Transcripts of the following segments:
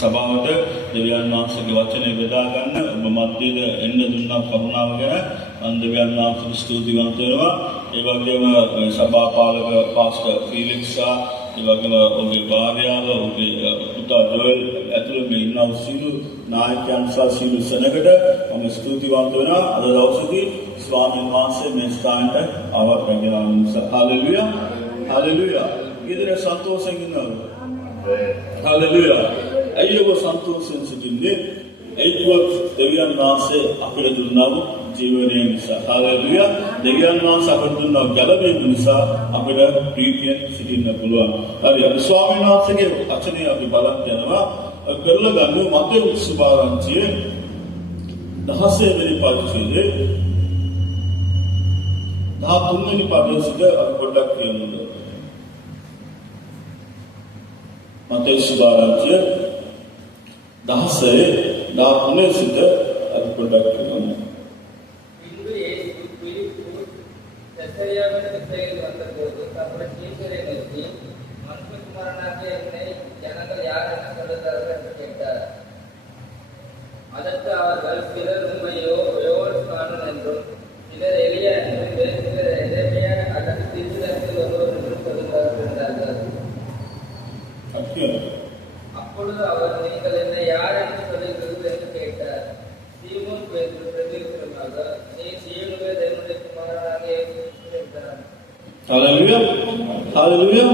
සභාවට දෙවියන් වහන්සේගේ වචනේ බෙදා ගන්න ඔබ මැදේ එන්න දුන්නා කරුණාව ගැන මම දෙවියන් වහන්සේට ස්තුතිවන්ත වෙනවා. ඒ වගේම සභාපාලක පාස්ටර් ෆීලික්ස් ඒ වගේම ඔබේ භාර්යාව ඔබේ පුතා ජොයල් ඇතුළු මේ ඉන්න සියලු නායකයන් සහ සියලු සෙනගට මම ස්තුතිවන්ත වෙනවා. අද දවසේදී ස්වාමීන් වහන්සේ මේ ස්ථානට ආවත් රැගෙන නිසා හalleluya හalleluya. ඊදර සන්තෝෂයෙන් ඉන්නවද? හalleluya. අයියව සන්තෝෂයෙන් සිටින්නේ ඒකවත් දෙවියන් වහන්සේ අපිට දුන්නා වූ ජීවනයේ නිසා. හalleluya. දෙවියන් වහන්සේ අපිට දුන්නා ගැලවීම නිසා අපිට ප්‍රීතියෙන් සිටින්න පුළුවන්. හරි අපි ස්වාමීන් වහන්සේගේ වචනේ අපි බලන් යනවා. කරලා ගන්න මතේ සුභාරංචියේ 16 වෙනි පරිච්ඡේදයේ 13 වෙනි පදයේ සිට අපි පොඩ්ඩක් කියමු. මතේ සුභාරංචිය 16 සිට අපි පොඩ්ඩක් කියමු. அதற்கு அவர்கள் சிலர் உண்மையோ யோவான் ஸ்நானன் என்றும் சிலர் எலியா என்றும் வேறு சிலர் எரேமியா அல்லது தீர்க்கதரிசிகளில் ஒருவர் என்றும் சொல்கிறார்கள் என்றார்கள். அப்பொழுது அவர் நீங்கள் என்னை யார் என்று சொல்லுகிறது என்று கேட்டார். சீமோன் பேதுரு பிரதியுத்தரமாக நீ சீயோனிலே தேவனுடைய குமாரனாக இயேசு என்றார். Hallelujah hallelujah.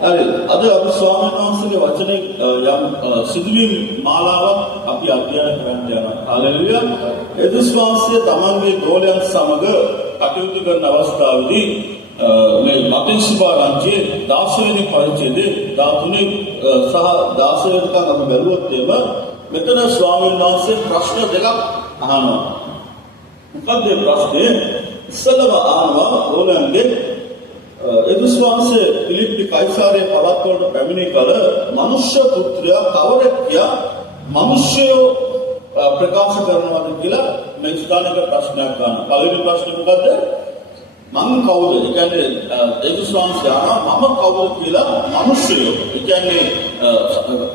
හරි අද අපි ස්වාමීන් වහන්සේගේ වචනේ යම් සිදුවීම් මාලාවක් අපි අධ්‍යයනය කරන්න යනවා. හalleluya. ඒ විශ්වාසය තමන්ගේ ගෝලයන් සමග කටයුතු කරන අවස්ථාවේදී මේ මතේ සුභාරංචියේ 16 වෙනි පරිච්ඡේදයේ 13 සහ 16 වෙනිකන් අපි බැලුවොත් එම මෙතන ස්වාමීන් වහන්සේ ප්‍රශ්න දෙකක් අහනවා. මොකක්ද මේ ප්‍රශ්නේ? ඉස්සලම අහනවා ගෝලයන්ගේ එදුස්වාංශ පිලිප්පි කයිසාරයේ පළාත්වලට පැමිණි කල මනුෂ්‍ය පුත්‍රයා කවරෙක් කියා මිනිස්යෝ ප්‍රකාශ කරනවාද කියලා මේ ස්ථානික ප්‍රශ්නයක් ගන්න. පළවෙනි ප්‍රශ්නේ මොකද්ද? මම කවුද? ඒ කියන්නේ එදුස්වාංශ මම කවුද කියලා මිනිස්යෝ. ඒ කියන්නේ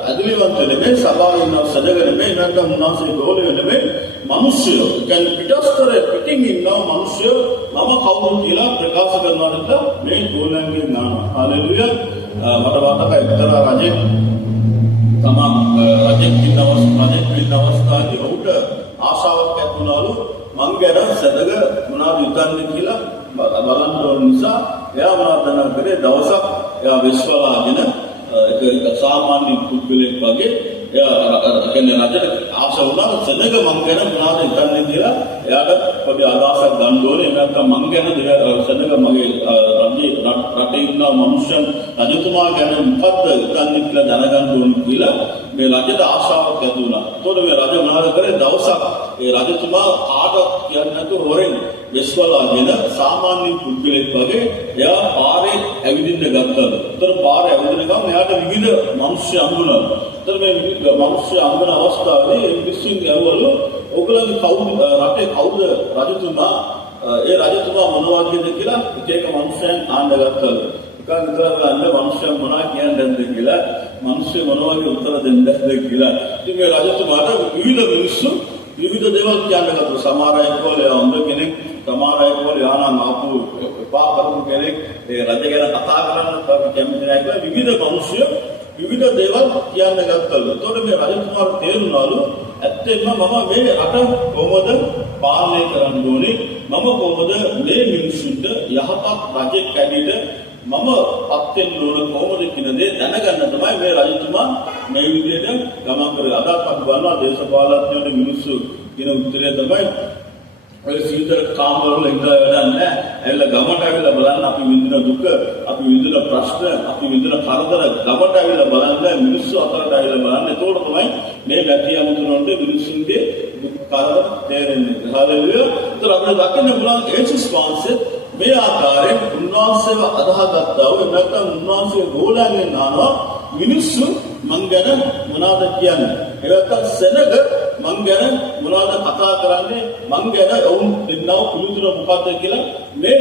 අදලිවන්ත නෙමෙයි සභාවේ ඉන්න සදග නෙමෙයි නැත්නම් මුනාසේ ගෝලයෝ නෙමෙයි මිනිස්යෝ. ඒ කියන්නේ පිටස්තරේ පිටින් ඉන්න මිනිස්යෝ මම කවුද කියලා ප්‍රකාශ කරනවා නම් මේ ගෝලයන්ගේ නාම. හalleluya. මට වාතක එක්තරා රජෙක් තමන් රජෙක් ඉන්න අවස්ථාවේ උට ආශාවක් ඇතිවනලු මං ගැන සදග මොනවද හිතන්නේ කියලා බලන්න ඕන නිසා එයා මොනවද කරේ දවසක් එයා විශ්වලාගෙන ඒක සාමාන්‍ය පුද්ගලෙක් වගේ එයා කියන්නේ රජට ආශා වුණා සදග මං ගැන මොනවද හිතන්නේ කියලා එයාට පොඩි අදහසක් ගන්න ඕනේ. නැත්නම් මං ගැන සදග මගේ රටේ ඉන්න මිනිස්සුන් රජතුමා ගැන මොකද්ද හිතන්නේ කියලා දැනගන්න ඕනේ කියලා මේ රජට ආශාවක් ඇති වුණා. ඒතකොට මේ රජ මොනවද කරේ දවසක් ඒ රජතුමා කාටවත් කියන්නේ නැතුව හොරෙන් විශ්වලාගෙන සාමාන්‍ය පුද්ගලෙක් වගේ එයා පාරේ ඇවිදින්න ගත්තා. ඒතර පාරේ ඇවිදින ගමන් එයාට විවිධ මිනිස්සු හම්බුණා. ඒතර මේ මිනිස්සු හම්බුන අවස්ථාවේ ඒ මිනිස්සුන් යවවලු ඔයගොල්ලන්ගේ කවුද රටේ කවුද රජතුමා ඒ රජතුමා මොනවද කියලා එක එක මිනිස්සුන් ආන්න ගත්තා. එකන් විතර ගන්න මිනිස්සුන් මොනවා කියන්නේ කියලා මිනිස්සු මොනවගේ උත්තර දෙන්නද කියලා. ඉතින් මේ රජතුමාට විවිධ මිනිස්සු විවිධ දේවල් කියන්න ගත්තා. සමහර අය කෝලේ අඳ කෙනෙක්, සමහර අය කෝලේ ආනන් ආපු එපා කරපු කෙනෙක්, ඒ රජ ගැන කතා කරන්න කැමති නැහැ කියලා විවිධ මිනිස්සු විවිධ දේවල් කියන්න ගත්තලු. එතකොට මේ රජතුමාට තේරුණාලු ඇත්තෙන්ම මම මේ රට කොහොමද පාලනය කරන්න ඕනේ? මම කොහොමද මේ මිනිස්සුන්ට යහපත් රජෙක් ඇවිත් මම පත් වෙන්න ඕන කොහොමද කියන දේ දැනගන්න තමයි මේ රජතුමා මේ විදිහට ගමන් කරේ. අද අපි බලනවා දේශපාලඥයන්ට මිනිස්සු කියන උත්තරය තමයි ඔය සීතල කාමරවල ඉඳලා වැඩක් නැහැ. ඇවිල්ලා ගමට ඇවිල්ලා බලන්න අපි විඳින දුක, අපි විඳින ප්‍රශ්න, අපි විඳින කරදර ගමට ඇවිල්ලා බලන්න මිනිස්සු අතරට ඇවිල්ලා බලන්න. ඒකෝට තමයි මේ ගැටිය අමුතුනොත් මිනිස්සුන්ගේ දුක් කරදර තේරෙන්නේ. හalleluya. ඒතර අපිට දකින්න පුළුවන් යේසුස් වහන්සේ මේ ආකාරයෙන් උන්වහන්සේව අදහගත්තා වූ නැත්නම් උන්වහන්සේ ගෝලයන්ගෙන් නානවා මිනිස්සු මං ගැන මොනවද කියන්නේ? ඒ නැත්නම් සෙනග මං ගැන මොනවද කතා කරන්නේ? මං ගැන වුන් දෙන්නව පිළිතුර මොකක්ද කියලා මේ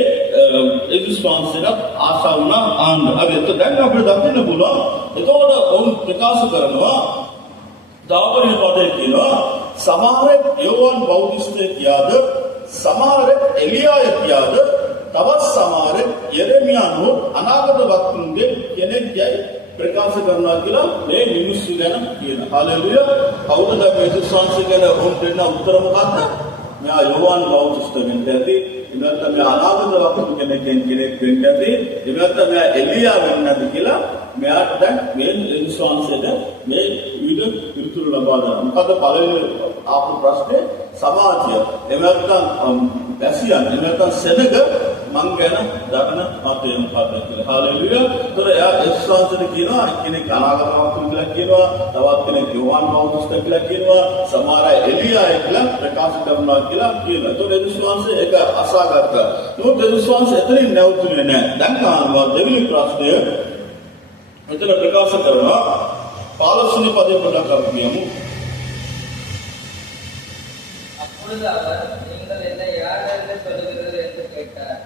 යේසුස් වහන්සේට ආශා වුණා ආන්න. හරි. ඒක දැන් අපිට දකින්න පුළුවන්. එතකොට වුන් ප්‍රකාශ කරනවා දාවරි පදේ කියනවා සමහරෙක් යෝවාන් බෞතිස්තේ කියාද සමහරෙක් එලියාය කියාද තවත් සමහරෙක් යෙරෙමියානු අනාගත වක්තුන්ගේ කෙනෙක්යයි ප්‍රකාශ කරනවා කියලා මේ මිනිස්සු ගැන කියන. හලෙලුයා. කවුරුද යේසුස් වහන්සේ ගැන උන් දෙන්න උත්තර මොකක්ද? මෙයා යෝවාන් බෞතිස්තෙන් ඇති. ඉතින් මේ අනාගත වක්තු කෙනෙක් වෙන්න ඇති. ඉතින් මෙයා එලියා වෙන්න ඇති කියලා මෙයාට දැන් මේ යේසුස් වහන්සේට මේ විවිධ පිළිතුරු ලබා දෙනවා. මොකද පළවෙනි ආපු ප්‍රශ්නේ සමාජය. එහෙම නැත්නම් වැසියන්, එහෙම නැත්නම් සෙනග මං ගැන දකින මතය මොකක්ද කියලා. හාලෙලුයා. ඒතර එයා යේසුස් වහන්සේට කියනවා කෙනෙක් අනාගත වක්තු කියලා කියනවා. තවත් කෙනෙක් යෝවාන් බෞතිස්ත කියලා කියනවා. සමහර අය එලියා කියලා ප්‍රකාශ කරනවා කියලා කියනවා. ඒතර යේසුස් වහන්සේ ඒක අසාගත්තා. නමුත් යේසුස් වහන්සේ එතනින් නැවතුනේ නැහැ. දැන් ආවා දෙවෙනි ප්‍රශ්නය. මෙතන ප්‍රකාශ කරනවා 15 වෙනි පදේ පොඩ්ඩක් අපි කියමු. அப்பொழுது அவர் நீங்கள் என்னை யார் என்று சொல்லுகிறீர்கள் என்று கேட்டார்.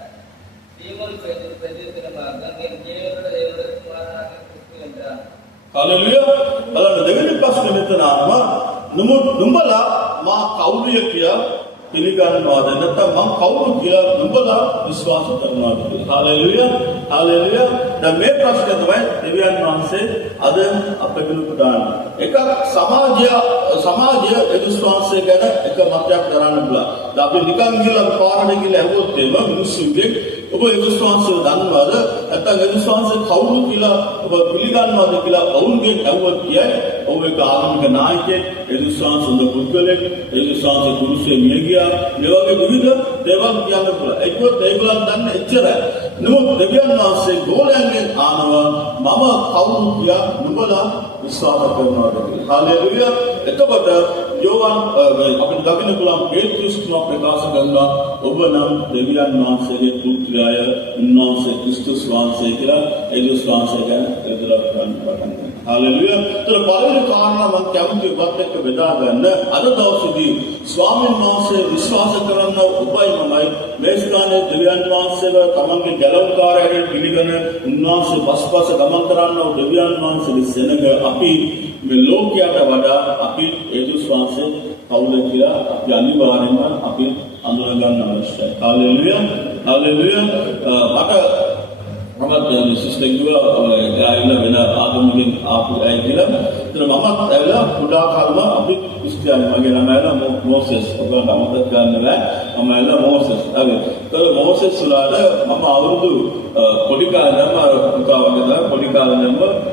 சீமோன் பேதுரு பிரதியுத்தரமாக நீர் ஜீவனுள்ள தேவனுடைய குமாரனாகிய கிறிஸ்து என்றார். හalleluya. බලන්න දෙවෙනි ප්‍රශ්නේ මෙතන ආවා. නුඹලා මා කවුරුය කියලා පිළිගන්නවාද නැත්නම් මම කවුරු කියලා නුඹලා විශ්වාස කරනවාද කියලා. හalleluya. හalleluya. දැන් මේ ප්‍රශ්නේ තමයි දෙවියන් වහන්සේ අද අපිට පුදාන. එක සමාජය යේසුස් වහන්සේ ගැන එක මතයක් කරන්න බුණා. දැන් අපි නිකන් ගිහලා පාරේ ගිහලා ඇහුවොත් එහෙම මිනිස්සුන්ගෙන් ඔබ යේසුස් වහන්සේව දන්නවද? නැත්නම් යේසුස් වහන්සේ කවුරු කියලා ඔබ පිළිගන්නවද කියලා ඔවුන්ගෙන් ඇහුවොත් කියයි ඔව් ඒක ආගමික නායකයෙක්, යේසුස් වහන්සේ හොඳ පුද්ගලෙක්, යේසුස් වහන්සේ කුරුසේ මිය ගියා. මේ වගේ විවිධ දේවල් කියන්න පුළුවන්. ඒකත් ඒගොල්ලන් දන්න එච්චරයි. නමුත් දෙවියන් වහන්සේ ගෝලයන්ගෙන් ආනවා මම කවුරු කියලා නුඹලා විශ්වාස කරනවාද කියලා. හalleluya. එතකොට යෝවාන් අපිට දකින්න පුළුවන් පේතෘස් ප්‍රකාශ කරනවා ඔබ නම් දෙවියන් වහන්සේගේ පුත්‍රයාය, උන්වහන්සේ ක්‍රිස්තුස් වහන්සේ කියලා යේසුස් වහන්සේ ගැන එදලා කරන්න පටන් ගන්නවා. හalleluya. ඒතර පළවෙනි කාරණා මම කැමති ඔබත් එක්ක බෙදා ගන්න. අද දවසේදී ස්වාමීන් වහන්සේ විශ්වාස කරන ඔබයි මමයි මේ ස්ථානයේ දෙවියන් වහන්සේව තමන්ගේ ගැලවුම්කාරයන් පිළිගන උන්වහන්සේ පස්පස ගමන් කරන්නව දෙවියන් වහන්සේගේ සෙනඟ අපි මේ ලෝකයට වඩා අපි යේසුස් වහන්සේ කවුද කියලා අපි අනිවාර්යයෙන්ම අපි අඳුන ගන්න අවශ්‍යයි. හalleluya. හalleluya. මම සිස්ටර් ගිහලා වෙන ආගමකින් ආපු අය කියලා. ඒතර මමත් ඇවිල්ලා කුඩා කාලම අපි ක්‍රිස්තියානි මගේ නම ඇවිල්ලා මොසෙස්. ඔබට අමතක ගන්න බෑ. මම ඇවිල්ලා මොසෙස්. හරි. ඒතර මොසෙස් වලට මම අවුරුදු පොඩි කාලේ පුතා වගේ පොඩි කාලේ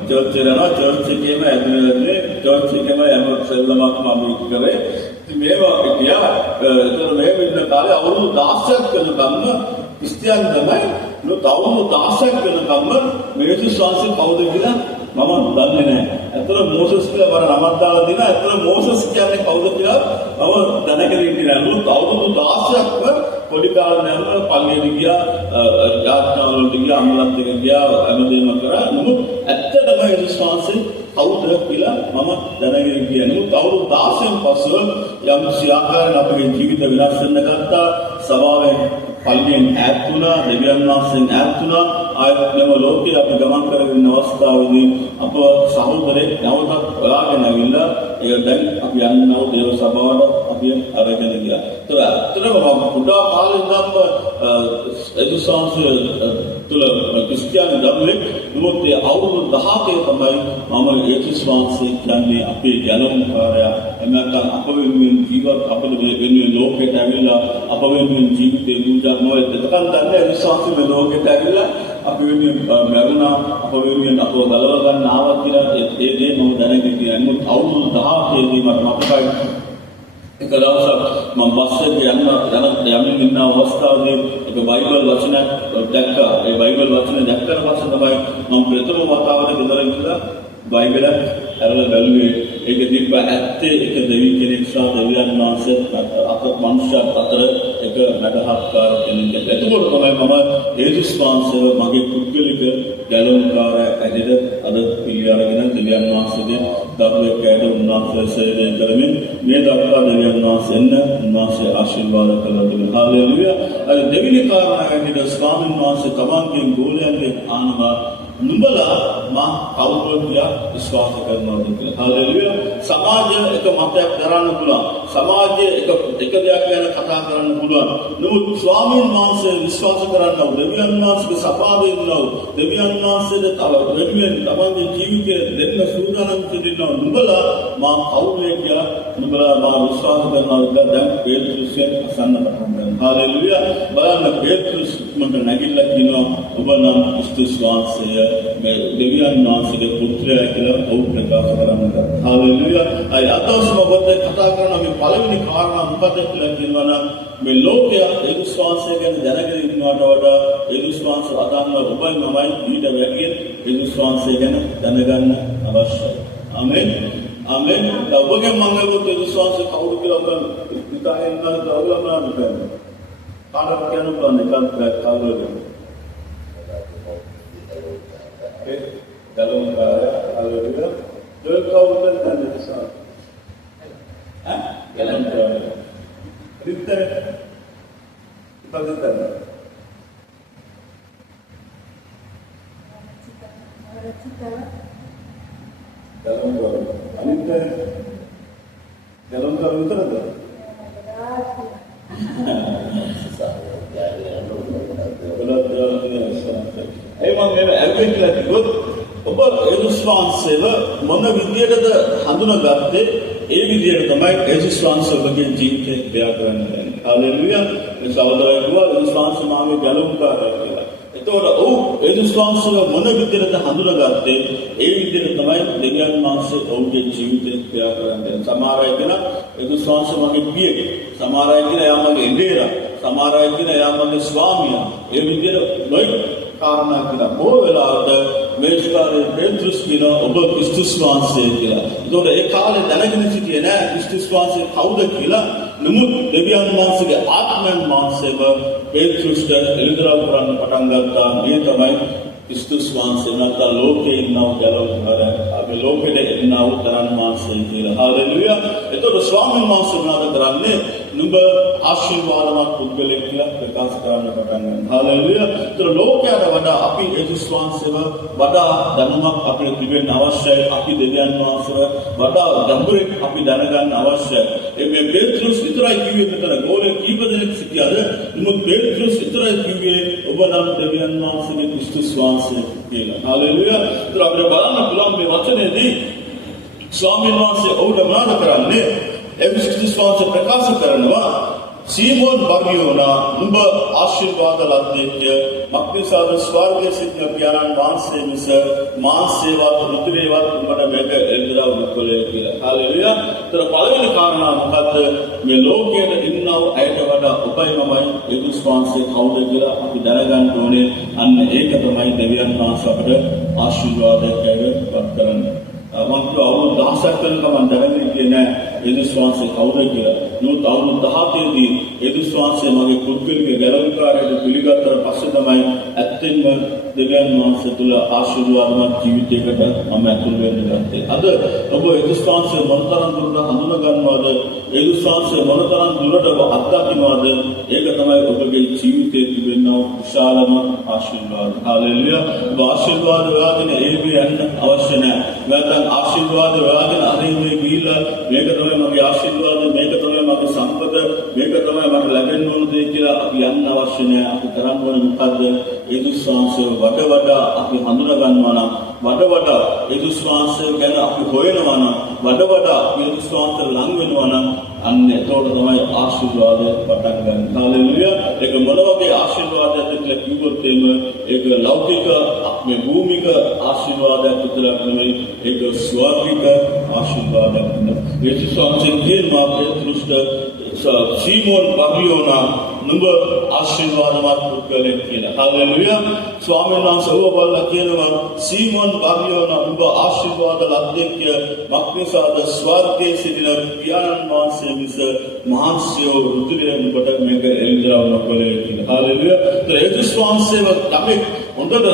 චර්ච් යනවා. චර්ච් එකේම ඇතුළේ චර්ච් එකේම යම සෙල්ලමක් මම කරේ. ඉතින් මේවා ගියා. ඒතර මේ වෙන්න කාලේ අවුරුදු 16ක් වෙනකම්ම ක්‍රිස්තියානි තමයි අවුරුදු 16ක් වෙනකම්ම යේසුස් වහන්සේ කවුද කියලා මම දන්නේ නැහැ. අතන මොසෙස් කියලා වර නමක් දාලා දිනා. අතන මොසෙස් කියන්නේ කවුද කියලා මම දැනගෙන ඉන්නේ නැහැ. අවුරුදු 16ක්ම පොඩි කාලේ නම් පල්ලියට ගියා, යාත්‍රාවලට ගියා, අම්මලත් එක්ක ගියා, හැමදේම කරා. නමුත් ඇත්තටම යේසුස් වහන්සේ කවුද කියලා මම දැනගෙන ඉන්නේ. නමුත් අවුරුදු 16න් පසු යම් සියාකාරයෙන් අපේ ජීවිත වෙනස් වෙන්න ගත්තා. සභාවෙන් පල්ලියෙන් ඈත් වුණා, දෙවියන් වහන්සේෙන් ඈත් වුණා. ආයත් නම ලෝකේ අපි ගමන් කරගෙන ඉන්න අවස්ථාවේදී අප සහෝදරයෙක් නැවතත් හොයාගෙන ඇවිල්ලා ඒක දැන් අපි යන්නව දේව සභාවට අපි අරගෙන ගියා. ඒතරම පුඩා කාලේ ඉඳන්ම යේසුස් වහන්සේ තුල ක්‍රිස්තියානි ධර්මයේ නමුත් අවුරුදු 17 තමයි මම යේසුස් වහන්සේ කියන්නේ අපේ ගැලවුම්කාරයා. එමෙන්න අප වෙනුවෙන් ජීවත් අපේ වෙනුවෙන් ලෝකයට ඇවිල්ලා අප වෙනුවෙන් ජීවිතේ පූජා නොවේ. එතකන් දන්නේ යේසුස් වහන්සේ මේ ලෝකයට ඇවිල්ලා අපි වෙනුවෙන් මරුණා, අප වෙනුවෙන් අපව ගලව ගන්න ආවා කියලා ඒ දේ මම දැනගෙන ඉන්නේ. නමුත් අවුරුදු 17 දී මට මතකයි එක දවසක් මම බස් එකේ යමින් ඉන්න අවස්ථාවේදී එක බයිබල් වචනයක් දැක්කා. ඒ බයිබල් වචනේ දැක්කම පස්සේ තමයි මම ප්‍රථම වතාවට ගෙදර ගිහලා බයිබල අරලා බැලුවේ. ඒක තිබ්බ ඇත්තේ එක දෙවි කෙනෙක් සහ දෙවියන් වහන්සේ අතර මනුෂ්‍යයන් අතර එක මැදහත්කාර කෙනෙක්. එතකොට තමයි මම යේසුස් වහන්සේව මගේ පුද්ගලික ගැලවුම්කාරය ඇදෙද අද පිළිඅරගෙන දෙවියන් වහන්සේගේ දරුවෙක්ට උන්වහන්සේ සේවය කරමින් මේ දක්වා දෙවියන් වහන්සේ එන්න උන්වහන්සේ ආශිර්වාද කළා දෙවියන්. හalleluya. අර දෙවිනි කාරණා ඇහිද ස්වාමීන් වහන්සේ තමන්ගේ ගෝලයන්ගේ ආනවා නුඹලා මා කවුරුද කියලා විශ්වාස කරනවාද කියලා. හalleluya. සමාජය එක මතයක් දරන්න පුළුවන්. සමාජය එක දෙයක් ගැන කතා කරන්න පුළුවන්. නමුත් ස්වාමීන් වහන්සේ විශ්වාස කරන්නව දෙවියන් වහන්සේගේ සභාවේ ඉන්නව දෙවියන් වහන්සේද තව වෙනුවෙන් තමන්ගේ ජීවිතය දෙන්න සූදානම් වෙනවා. නුඹලා මා කවුරුද කියලා නුඹලා මා විශ්වාස කරනවා. දැන් පේතෘස්යෙන් අසන්න පටන් ගන්නවා. හalleluya. බලන්න පේතෘස් මට නැගිටලා කියනවා ඔබ නම් ක්‍රිස්තුස් වහන්සේ මේ දෙවියන් වහන්සේගේ පුත්‍රයා කියලා ඔව් ප්‍රකාශ කරනවා. හalleluya. අය අතෝස්ම ඔබට කතා කරන මේ පළවෙනි කාරණා මොකද කියලා කියනවා නම් මේ ලෝකයේ යේසුස් වහන්සේ ගැන දැනගෙන ඉන්නවට වඩා යේසුස් වහන්සේ අදන්න ඔබයි මමයි ඊට වැඩියෙන් යේසුස් වහන්සේ ගැන දැනගන්න අවශ්‍යයි. ආමෙන්. ආමෙන්. ඔබගේ මංගලොත් යේසුස් වහන්සේ කවුරු කියලා ඔබ හිතාගෙන ඉන්නවද ඔයාලා කරන්නේ? කාටද කියන්න පුළුවන් එකක් කවුරුද? dalam haleluya kau tentang besar dalam kita kita dalam anita dalam itu ada emang everything like good ඔබ යේසුස් වහන්සේව මොන විදියටද හඳුනාගත්තේ ඒ විදියට තමයි යේසුස් වහන්සේ ඔබගේ ජීවිතේ ක්‍රියා කරන්නේ. හalleluya. මේ සහෝදරයෝ කිව්වා යේසුස් වහන්සේ මාගේ ගැලවුම්කාරයා කියලා. එතකොට ඔව් යේසුස් වහන්සේව මොන විදියටද හඳුනාගත්තේ ඒ විදියට තමයි දෙවියන් වහන්සේ ඔහුගේ ජීවිතේ ක්‍රියා කරන්නේ. සමහර අය කියන යේසුස් වහන්සේ මගේ පියෙක්. සමහර අය කියන එයා මගේ ඉඩේරා. සමහර අය කියන එයා මගේ ස්වාමියා. ඒ විදියට නොයි කාරණා කියලා බොහෝ වෙලාවට මේ ස්ථානයේ පේතෘස් කියන ඔබ ක්‍රිස්තුස් වහන්සේ කියලා. ඒතකොට ඒ කාලේ දැනගෙන සිටියේ නෑ ක්‍රිස්තුස් වහන්සේ කවුද කියලා. නමුත් දෙවියන් වහන්සේගේ ආත්මයන් වහන්සේව පේතෘස්ට එළිදරව් කරන්න පටන් ගත්තා. මේ තමයි ක්‍රිස්තුස් වහන්සේ නැත්නම් ලෝකේ ඉන්නව ගැලවුම්කාර අපි ලෝකෙට ඉන්නව තරන් වහන්සේ කියලා. හalleluya. ඒතකොට ස්වාමීන් වහන්සේ මොනවද කරන්නේ? නුඹ ආශිර්වාදවත් පුද්ගලෙක් කියලා ප්‍රකාශ කරන්න පටන් ගන්නවා. හalleluya. ඒතර ලෝකයට වඩා අපි යේසුස් වහන්සේව වඩා දැනුමක් අපිට තිබෙන්න අවශ්‍යයි. අපි දෙවියන් වහන්සේව වඩා ගැඹුරින් අපි දැනගන්න අවශ්‍යයි. මේ පේතෘස් විතරයි කිව්වේ මෙතන ගෝලයේ කීප දෙනෙක් සිටියද? නමුත් පේතෘස් විතරයි කිව්වේ ඔබ නම් දෙවියන් වහන්සේගේ ක්‍රිස්තුස් වහන්සේ කියලා. හalleluya. ඒතර අපිට බලන්න පුළුවන් මේ වචනේදී ස්වාමීන් වහන්සේ ඔහුට මොනවද කරන්නේ? ක්‍රිස්තුස් වහන්සේ ප්‍රකාශ කරනවා සීමෝන් බර්ගියෝනා නුඹ ආශිර්වාද ලද්දේය මක්නිසාද ස්වර්ගයේ සිටින පියාණන් වහන්සේ මිස මාංශේවත් රුධිරේවත් නුඹට මේක එල්දරව් නොකළේ කියලා. හalleluya. ඒතර පළවෙනි කාරණා මොකද්ද? මේ ලෝකයේ ඉන්නව අයට වඩා ඔබයි මමයි යේසුස් වහන්සේ කවුද කියලා අපි දැනගන්න ඕනේ. අන්න ඒක තමයි දෙවියන් වහන්සේ අපට ආශිර්වාදයක් වත් කරන්නේ. මම අවුරුදු 10ක් වෙනකම් මම දැනගෙන ඉන්නේ නෑ යේසුස් වහන්සේ කවුද කියලා. නමුත් අවුරුදු 17 දී යේසුස් වහන්සේ මගේ පුද්ගලික ගැලවුම්කාරයට පිළිගත්තට පස්සේ තමයි ඇත්තෙන්ම දෙවියන් වහන්සේ තුල ආශිර්වාදවත් ජීවිතයකට මම ඇතුල් වෙන්න ගත්තේ. අද ඔබ යේසුස් වහන්සේ මොනතරම් දුරට හඳුනා ගන්නවද? යේසුස් වහන්සේ මොනතරම් දුරට අත්දකින්නවද? ඒක තමයි ඔබගේ ජීවිතයේ තිබෙනා විශාලම ආශිර්වාද. හalleluya. ඔබ ආශිර්වාද හොයාගෙන ඒකේ යන්න අවශ්‍ය නැහැ. නැත්නම් ආශිර්වාද හොයාගෙන අරින්නේ ගිහිල්ලා මේක තමයි මගේ ආශිර්වාද, මේක තමයි මගේ සම්පත, මේක තමයි මට ලැබෙන්න ඕන දේ කියලා අපි යන්න අවශ්‍ය නැහැ. අපි කරන්න ඕනේ මොකද්ද? යේසුස් වහන්සේව වඩා අපි හඳුනා ගන්නවා නම්, වඩා යේසුස් වහන්සේ ගැන අපි හොයනවා නම්, වඩා යේසුස් වහන්සේ ළඟ වෙනවා නම් අන්න එතකොට තමයි ආශිර්වාදය පටන් ගන්න. හalleluya. ඒක මොන වගේ ආශිර්වාදයක්ද කියලා කිව්වොත් ඒක ලෞකික මේ භූමික ආශිර්වාදයක් විතරක් නෙමෙයි, ඒක ස්වර්ගික ආශිර්වාදයක්. යේසුස් වහන්සේ කියනවා පේතෘස්ට සීමෝන් බර්ගියෝනා නුඹ ආශිර්වාදවත් පුද්ගලෙක් කියලා. හalleluya. ස්වාමීන් වහන්සේ ඔබවල්ලා කියනවා සීමෝන් බර්ගියෝනා නුඹ ආශිර්වාද ලද්දෙක් මක්නිසාද ස්වර්ගයේ සිටින පියාණන් වහන්සේ මිස මහන්සියෝ රුධිරය නුඹට මේක එල්දරව් නොකළේ කියලා. හalleluya. ඒ යේසුස් වහන්සේව අපි හොඳට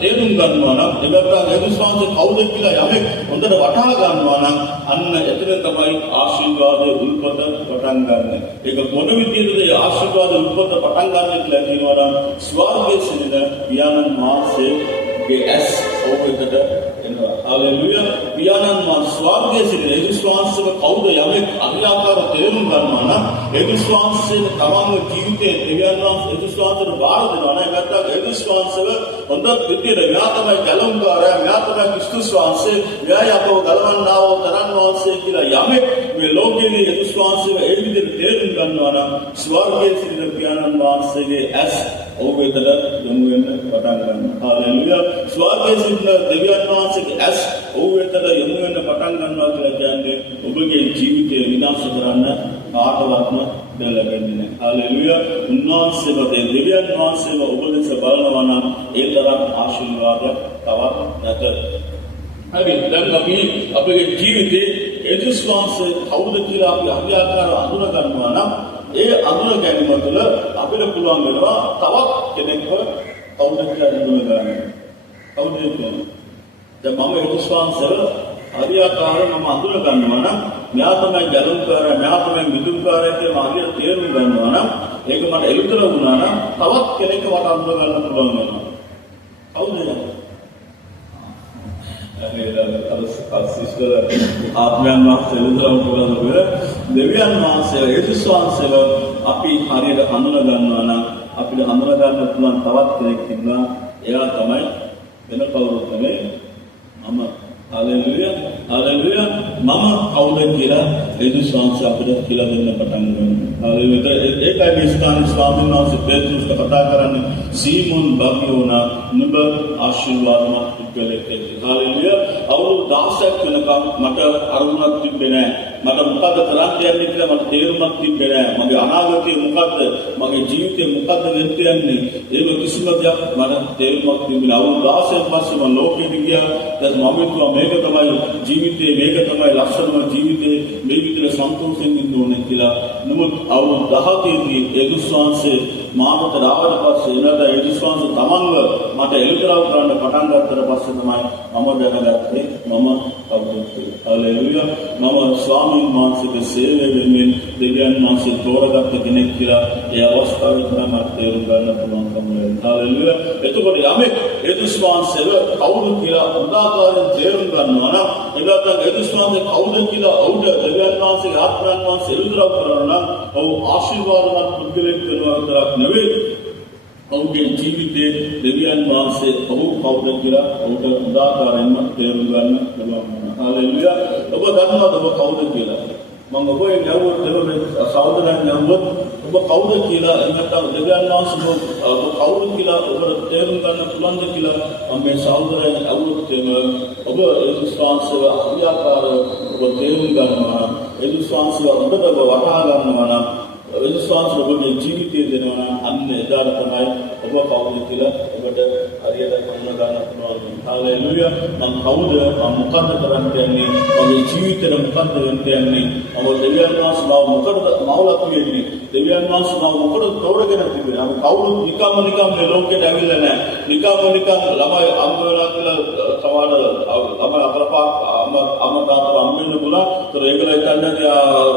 තේරුම් ගන්නවා නම්, එබැවින් යේසුස් වහන්සේ කවුද කියලා යමෙක් හොඳට වටහා ගන්නවා නම් අන්න එතන තමයි ආශිර්වාදයේ උල්පත පටන් ගන්න. ඒක මොන විදිහටද ඒ ආශිර්වාද උල්පත පටන් ගන්න කියලා කියනවා නම් ස්වර්ගයේ සිටින පියාණන් වහන්සේ ගේ ඇස් ඔව් වෙතට එනවා. හalleluya. පියාණන් වහන්සේ ස්වර්ගයේ සිටින යේසුස් වහන්සේව කවුද යමෙක් අභිආකාර තේරුම් ගන්නවා නම් යේසුස් වහන්සේ තමන්ගේ ජීවිතයේ දෙවියන් වහන්සේ යේසුස් වහන්සේට බාර දෙනවා නම් නැත්නම් යේසුස් වහන්සේව හොඳ පිටියට මෙයා තමයි ගැලුම්කාරයා, මෙයා තමයි ක්‍රිස්තුස් වහන්සේ, මෙයා යකෝ ගලවන්නා වූ තරන් වහන්සේ කියලා යමෙක් මේ ලෝකයේ යේසුස් වහන්සේව ඒ විදිහට තේරුම් ගන්නවා නම් ස්වර්ගයේ සිටින පියාණන් වහන්සේගේ ඇස් ඔව් වෙතට යොමු වෙන්න පටන් ගන්නවා. හalleluya. ස්වර්ගයේ සිටින දෙවියන් වහන්සේගේ ඇස් ඔව් වෙතට යොමු වෙන්න පටන් ගන්නවා කියලා කියන්නේ ඔබගේ ජීවිතය විනාශ කරන්න කාටවත්ම දෙලෙන්නේ නැහැ. හalleluya. උන්වහන්සේව දෙවියන් වහන්සේව ඔබ ලෙස බලනවා නම් ඒ තරම් ආශිර්වාදයක් තවත් නැත. හරි. දැන් අපි අපේ ජීවිතේ යේසුස් වහන්සේ කවුද කියලා අපි අභියාකාරව අඳුන ගන්නවා නම් ඒ අඳුන ගැනීම තුළ අපිට පුළුවන් වෙනවා තවත් කෙනෙක්ව කවුද කියලා අඳුන ගන්න. කවුද කියන්නේ? දැන් මම යේසුස් වහන්සේව හරියාකාරව මම අඳුන ගන්නවා නම් මෙයා තමයි ගැලුම්කාරයා, මෙයා තමයි මිදුම්කාරයා කියලා මම හරියට තේරුම් ගන්නවා නම් ඒක මට එළිතර වුණා නම් තවත් කෙනෙක්ව මට අඳුන ගන්න පුළුවන් වෙනවා. කවුද කියන්නේ? ආත්මයන් වහන්සේ එළිතරව පුළුවන් දෙවියන් වහන්සේ යේසුස් වහන්සේව අපි හරියට හඳුනා ගන්නවා නම් අපිට හඳුනා ගන්න පුළුවන් තවත් කෙනෙක් ඉන්නවා. එයා තමයි වෙන කවුරුත් නෙමෙයි මම. හalleluya. හalleluya. මම කවුද කියලා යේසුස් වහන්සේ අපිට කියලා දෙන්න පටන් ගන්නවා. හalleluya. ඒකයි මේ ස්ථානයේ ස්වාමීන් වහන්සේ පෙත්රුස්ට කතා කරන්නේ සීමොන් බග්යෝනා නුඹ ආශිර්වාදමත් පුද්ගලයෙක් කියලා. හalleluya. අවුරුදු 16ක් වෙනකම් මට අරුණක් තිබ්බේ නැහැ. මට මොකද කරන්න යන්නේ කියලා මට තේරුමක් තිබ්බේ නැහැ. මගේ අනාගතය මොකද්ද? මගේ ජීවිතය මොකද්ද වෙන්න යන්නේ? ඒක කිසිම දෙයක් මට තේරුමක් තිබුණේ නැහැ. අවුරුදු 16න් පස්සේ මම ලෝකෙට ගියා. දැන් මම හිතුවා මේක තමයි ජීවිතේ, මේක තමයි ලක්ෂණම ජීවිතේ, මේ විදිහට සන්තෝෂෙන් ඉන්න ඕනේ කියලා. නමුත් අවුරුදු 17දී යේසුස් වහන්සේ මාකට ආවට පස්සේ එනද යේසුස් වහන්සේ තමන්ව මට එළිතරව් කරන්න පටන් ගත්තට පස්සේ තමයි මම දැනගත්තේ මම කවුද කියලා. හalleluya. මම ස්වාමීන් වහන්සේගේ සේවය වෙනුවෙන් දෙවියන් වහන්සේ තෝරගත්ත කෙනෙක් කියලා ඒ අවස්ථාවේ තමයි මට තේරුම් ගන්න පුළුවන්කම ලැබුණේ. හalleluya. එතකොට යමෙක් යේසුස් වහන්සේව කවුද කියලා උදාකාරයෙන් තේරුම් ගන්නවා නම් එදාට යේසුස් වහන්සේ කවුද කියලා ඔහුට දෙවියන් වහන්සේගේ ආත්මයන් වහන්සේ එළිතරව් කරනවා නම් ඔහු ආශිර්වාදවත් පුද්ගලෙක් වෙනවා විතරක් නෙවෙයි ඔහුගේ ජීවිතයේ දෙවියන් වහන්සේ ඔහු කවුද කියලා ඔහුට උදාකාරයෙන්ම තේරුම් ගන්න පුළුවන්. හalleluya. ඔබ දන්නවද ඔබ කවුද කියලා? මම ඔබේ නැවුවොත් දෙවනේ සහෝදරයන් නැවුවොත් ඔබ කවුද කියලා එහෙනම් දෙවියන් වහන්සේ ඔබ කවුද කියලා ඔබට තේරුම් ගන්න පුළුවන්ද කියලා මම මේ සහෝදරයන් ඇහුවොත් ඔබ යේසුස් වහන්සේව අභියාකාරව ඔබ තේරුම් ගන්නවා. යේසුස් වහන්සේව ඔබට වටහා ගන්නවා නම් යේසුස් වහන්සේ ඔබගේ ජීවිතය දෙනවා නම් අන්න එදාට තමයි ඔබ කවුද කියලා ඔබට හරියට හඳුනා ගන්න පුළුවන්. හalleluya. මම කවුද? මම මොකද කරන්න යන්නේ? මගේ ජීවිතේ මොකද වෙන්න යන්නේ? මම දෙවියන් වහන්සේ මොකද මවලා තියෙන්නේ? දෙවියන් වහන්සේ මොකද තෝරගෙන තිබෙන්නේ? මම කවුරුත් නිකම් මේ ලෝකෙට ඇවිල්ලා නැහැ. නිකම් ළමයි අම්මලා කියලා සමහර ළමයි අපරපා අම්ම තාත්තා අම්මෙන්න පුළුවන්. ඒතර ඒකල හිතන්නේ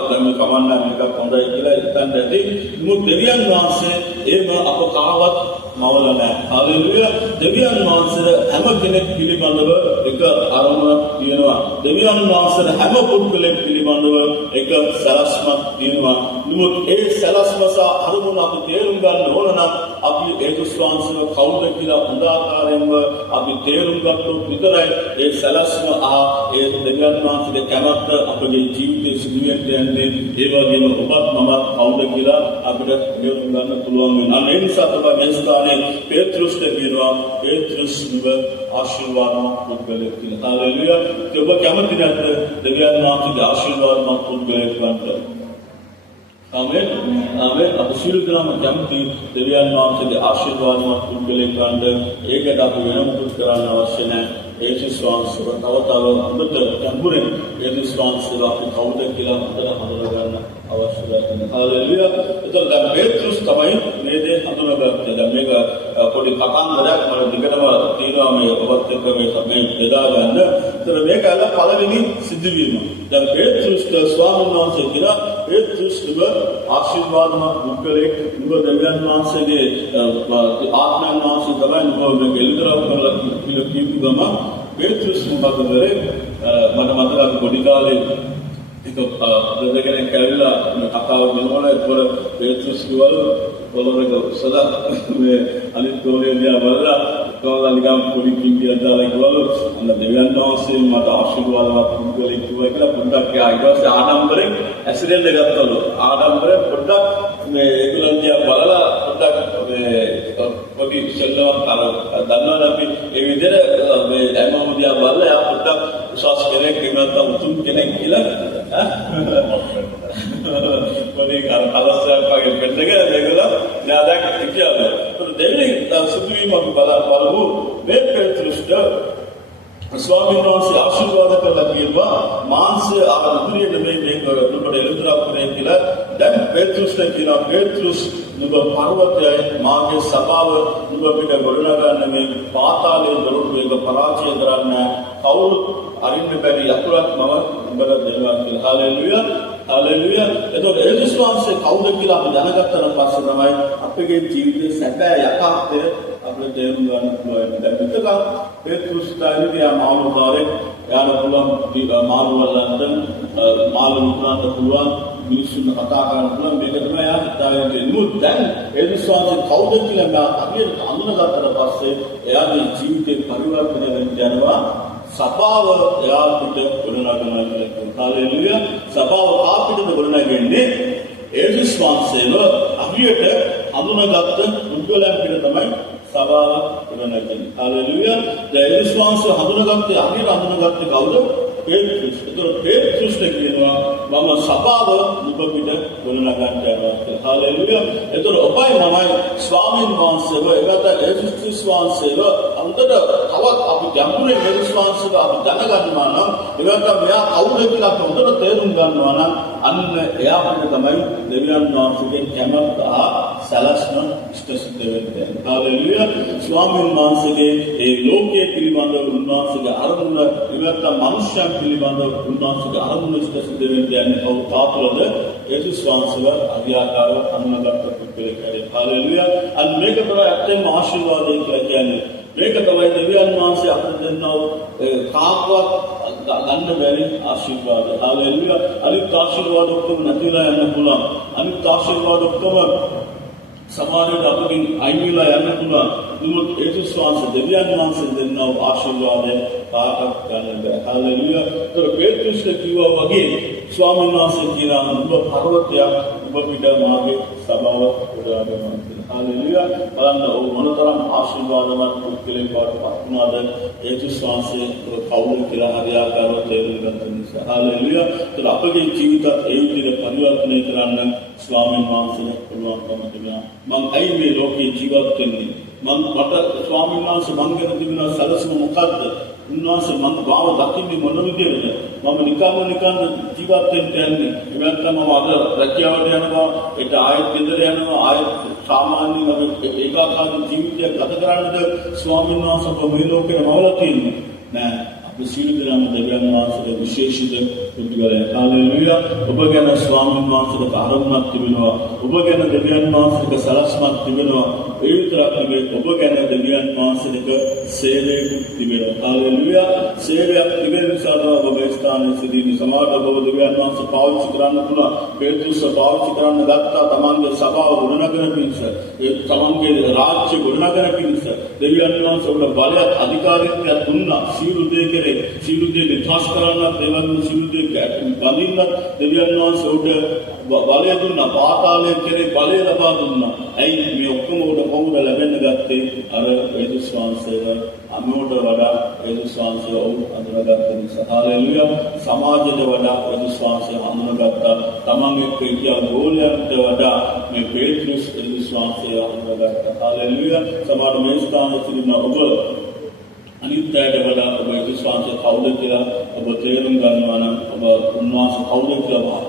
දැන් මේ කමන්න එකක් හොඳයි කියලා හිතන්නේ නැති. මුත් දෙවියන් වහන්සේ එහෙම අප කාවත් මවලා නැහැ. හalleluya. දෙවියන් වහන්සේ හැම කෙනෙක් පිළිබඳව එක අරමුණක් තියෙනවා. දෙවියන් වහන්සේ හැම පුද්ගලෙක් පිළිබඳව එක සලස්මක් තියෙනවා. නමුත් ඒ සලස්ම සහ අරමුණ අපි තේරුම් ගන්න ඕන නම් අපි යේසුස් වහන්සේව කවුද කියලා උදාකාරයෙන්ම අපි තේරුම් ගත්තොත් විතරයි ඒ සලස්ම ඒ දෙවියන් වහන්සේගේ කැමැත්ත අපගේ ජීවිතයේ සිදුවෙන්න යන්නේ. ඒ වගේම ඔබත් මමත් කවුද කියලා අපිට තේරුම් ගන්න පුළුවන් වෙනවා. ඒ නිසා තමයි මේ ස්ථානයේ පේත්‍රුස්ට කියනවා පේත්‍රුස් නුඹ ආශිර්වාදමත් පුද්ගලයෙක් කියලා. හalleluya. ඔබ කැමති නැද්ද දෙවියන් වහන්සේගේ ආශිර්වාදමත් පුද්ගලයෙක් වන්න? ආමෙන්. ආමෙන්. අපි සියලු දෙනාම කැමති දෙවියන් වහන්සේගේ ආශිර්වාදමත් පුද්ගලයෙක් වන්න. ඒකට අපි වෙන මොකුත් කරන්න අවශ්‍ය නැහැ. යේසුස් වහන්සේව තව හොඳට ගැඹුරින් යේසුස් වහන්සේව අපි කවුද කියලා හොඳට හඳුනා ගන්න අවශ්‍යයි. හalleluya. ඒතර දැන් පේත්‍රුස් තමයි මේ දේ හඳුනාගත්තේ. දැන් මේක පොඩි කතාන්දරයක් මම දිගටම තියෙනවා මේ ඔබත් එක්ක මේ බෙදා ගන්න. එතන මේකල පළවෙනි සිදුවීම. දැන් පේත්‍රුස්ට ස්වාමීන් වහන්සේ කියලා පේත්‍රුස්ව ආශිර්වාදමත් මුක්කලෙක් නුඹ දෙවියන් වහන්සේගේ ආත්මයන් වහන්සේ තමයි නුඹ මේක එළිදරව් කරලා කියලා කියපු ගම පේත්‍රුස් මොකද කරේ? මට මතකයි පොඩි කාලේ ඒක දෙදෙනෙක් කැවිලා කතාව වෙනවල ඒකවල පේත්‍රුස් කිව්වලු කොළරක සදා මේ අනිත් කෝලියා බලලා කොළලා නිකම් පොඩි කිංගියක් දාලා කිව්වලු අන්න දෙවියන් වහන්සේ මට ආශිර්වාදවත් මුක්කලෙක් කිව්වා කියලා පොඩ්ඩක් ඊට පස්සේ ආඩම්බරෙන් ඇසිඩෙන්ට් ගත්තලු. ආඩම්බරෙන් පොඩ්ඩක් මේ ඒගොල්ලන් දිහා බලලා පොඩ්ඩක් මේ පොඩි සෙල්ලමක් අර දන්නවද අපි ඒ විදිහට මේ හැමෝම දිහා බලලා එයා පොඩ්ඩක් විශ්වාස කෙනෙක් නැත්නම් උතුම් කෙනෙක් කියලා පොඩි කලස්සයක් වගේ පෙන්නක ඒගොල්ලෝ ඥාදක් කියනවා. ඒක දෙවියන් සුදුවීම අපි බලමු. මේ පේත්‍රුස්ට ස්වාමීන් වහන්සේ ආශිර්වාද කළා කියනවා මාංශය ආදිරියට මේක නුඹට එළිදරව් කරේ කියලා. දැන් පේත්‍රුස්ට කියනවා පේත්‍රුස් නුඹ පර්වතයයි මාගේ සභාව නුඹ පිට ගොඩනගන්න මේ පාතාලයේ දොරටු එක පරාජය කරන්න කවුරුත් අරින්න බැරි යතුරක් මම උඹට දෙනවා කියලා. Hallelujah hallelujah. එතකොට යේසුස් වහන්සේ කවුද කියලා අපි දැනගත්තට පස්සේ තමයි අපේ ජීවිතේ සැබෑ යථාර්ථය අපිට තේරුම් ගන්න පුළුවන්. දැන් මෙතන පේත්‍රුස් තාරියා මාළුදාරේ යාන පුළුවන් මාළුවලන්ට මාළු උනාට පුළුවන් මිනිස්සුන් කතා කරන්න පුළුවන් මේක තමයි යා හිතාගෙන ඉමුත් දැන් යේසුස් වහන්සේ කවුද කියලා අපිට අඳුනගත්තට පස්සේ එයාගේ ජීවිතේ පරිවර්තනය වෙන්න යනවා. සභාව එයා පිට ගොඩනගනවා කියලා කියනවා. හාලෙලූයා. සභාව ආපිටද ගොඩනගන්නේ යේසුස් වහන්සේව අපිට අඳුනගත්ත මුද්දලයන් පිට තමයි සභාව ගොඩනගන්නේ. හාලෙලූයා. දැන් යේසුස් වහන්සේ හඳුනගත්තේ අපිට හඳුනගත්තේ කවුද? පේත්‍රුස්. ඒතකොට පේත්‍රුස්ට කියනවා මම සභාව නුඹ පිට ගොඩනගන්න යනවා කියලා. හාලෙලූයා. ඒතකොට ඔබයි මමයි ස්වාමීන් වහන්සේව එකට යේසුස් වහන්සේව අන්තට තවත් අපි ගැඹුරින් යේසුස් වහන්සේව අපි දැනගන්නවා නම් එකට මෙයා කවුද කියලා අපි හොඳට තේරුම් ගන්නවා නම් අන්න එයා අපිට තමයි දෙවියන් වහන්සේගේ කැමැත්ත සලස්න ඉෂ්ට සිද්ධ වෙන්නේ. හාලෙලූයා. ස්වාමීන් වහන්සේගේ ඒ ලෝකයේ පිළිබඳව උන්වහන්සේගේ අරමුණ එකට මනුෂ්‍යයන් පිළිබඳව උන්වහන්සේගේ අරමුණ ඉෂ්ට සිද්ධ වෙන්නේ යන්නේ කවුරු තාපලද යේසුස් වහන්සේව අධ්‍යාකාරව අනුනගත පුද්ගලයෙක්. හාලෙලූයා. අන්න මේක තමයි ඇත්තම ආශිර්වාදය කියලා කියන්නේ. මේක තමයි දෙවියන් වහන්සේ අපිට දෙන්නව කාක්වත් ගන්න බැරි ආශිර්වාද. හාලෙලූයා. අනිත් ආශිර්වාද ඔක්කොම නැතිලා යන්න පුළුවන්. අනිත් ආශිර්වාද ඔක්කොම සමාජයට අපකින් අයිමිලා යන්න පුළුවන්. නමුත් යේසුස් වහන්සේ දෙවියන් වහන්සේ දෙන්නව ආශිර්වාදය කාටවත් ගන්න බැහැ. හාලෙලූයා. ඒතර පේත්‍රුස්ට කිව්වා වගේ ස්වාමීන් වහන්සේ කියනවා ඔබ පර්වතයක් ඔබ පිට මාගේ සභාව උදාගන්නවා. හාලෙලූයා. බලන්න ඔව් මොනතරම් ආශිර්වාදවත් පුද්ගලයෙක් වඩපත් වුණාද යේසුස් වහන්සේ කවුද කියලා හරියාකාරව තේරුම් ගන්න නිසා. හාලෙලූයා. ඒතර අපගේ ජීවිතත් ඒ විදිහට පරිවර්තනය කරන්න ස්වාමීන් වහන්සේට පුළුවන්කම තිබෙනවා. මම ඇයි මේ ලෝකේ ජීවත් වෙන්නේ? මට ස්වාමීන් වහන්සේ මං ගැන තිබෙන සැලසුම මොකද්ද? උන්වහන්සේ මං ගාව දකින්නේ මොන විදිහටද? මම නිකන් ජීවත් වෙන්න යන්නේ. එමත් තමයි අද රැකියාවට යනවා, ඒට ආයෙත් ගෙදර යනවා, ආයෙත් සාමාන්‍ය ඒකාකාර ජීවිතයක් ගත කරන්නද ස්වාමීන් වහන්සේ මේ ලෝකේ මවලා තියෙන්නේ? නෑ. අපි සියලු දෙනාම දෙවියන් වහන්සේගේ විශේෂිත පුද්ගලයන්. හාලෙලූයා. ඔබ ගැන ස්වාමීන් වහන්සේට ආරම්භයක් තිබෙනවා. ඔබ ගැන දෙවියන් වහන්සේට සලස්මක් තිබෙනවා. ඒ විතරක් නෙවෙයි ඔබ ගැන දෙවියන් වහන්සේට සේවයක් තිබෙනවා. හාලෙලූයා. සේවයක් තිබෙන නිසා ඔබ මේ ස්ථානයේ සිටින සමාජ ඔබ දෙවියන් වහන්සේ පාවිච්චි කරන්න පුළුවන්. පේත්‍රුස් පාවිච්චි කරන්න ගත්තා තමන්ගේ සභාව ගොඩනගන පිණිස, ඒ තමන්ගේ රාජ්‍ය ගොඩනගන පිණිස දෙවියන් වහන්සේ ඔබට බලයක් අධිකාරීත්වයක් දුන්නා. සියලු දේ සියලු දේ නිතාස් කරන්නත් දෙවන් සියලු දේ බඳින්නත් දෙවියන් වහන්සේ උඩ බලය දුන්නා. පාතාලයේ කෙරේ බලය ලබා දුන්නා. ඇයි මේ ඔක්කොම උඩ කොහොමද ලැබෙන්න ගත්තේ? අර යේසුස් වහන්සේව අනුවට වඩා යේසුස් වහන්සේ අඳුනගත්ත නිසා. හාලෙලූයා. සමාජයට වඩා යේසුස් වහන්සේ අඳුනගත්තා. තමන් එක්ක හිටියා ගෝලයන්ට වඩා මේ පේත්‍රුස් යේසුස් වහන්සේ අඳුනගත්තා. හාලෙලූයා. සමහර මේ ස්ථානයේ සිටින ඔබ අනිත් අයට වඩා ඔබ යේසුස් වහන්සේ කවුද කියලා ඔබ තේරුම් ගන්නවා නම් ඔබ උන්වහන්සේ කවුද කියලා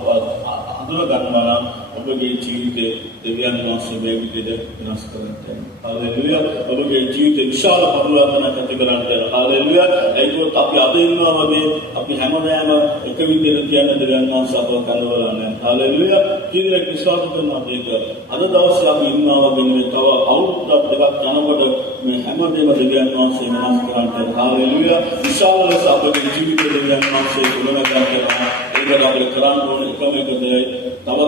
අඳුර ගන්නවා නම් ඔබගේ ජීවිතේ දෙවියන් වහන්සේ මේ විදිහට වෙනස් කරන්නේ. හalleluya. ඔබගේ ජීවිතේ විශාල පරිවර්තනයක් ඇති කරන්නේ. හalleluya. ඒකත් අපි අද ඉන්නවා වගේ අපි හැමදාම එක විදිහට කියන දෙවියන් වහන්සේ අපව කරවලා නැහැ. හalleluya. කිරියක් විශ්වාස කරනවා මේක. අද දවසේ අපි ඉන්නවා වගේ නෙවෙයි තව අවුරුද්දක් දෙකක් යනකොට මේ හැමදේම දෙවියන් වහන්සේ වෙනස් කරන්නේ. හalleluya. විශාල ලෙස අපගේ ජීවිතේ දෙවියන් වහන්සේ ගොඩනගා ගන්නවා. ඒකට අපිට කරන්න ඕනේ එකම එක දෙයයි තව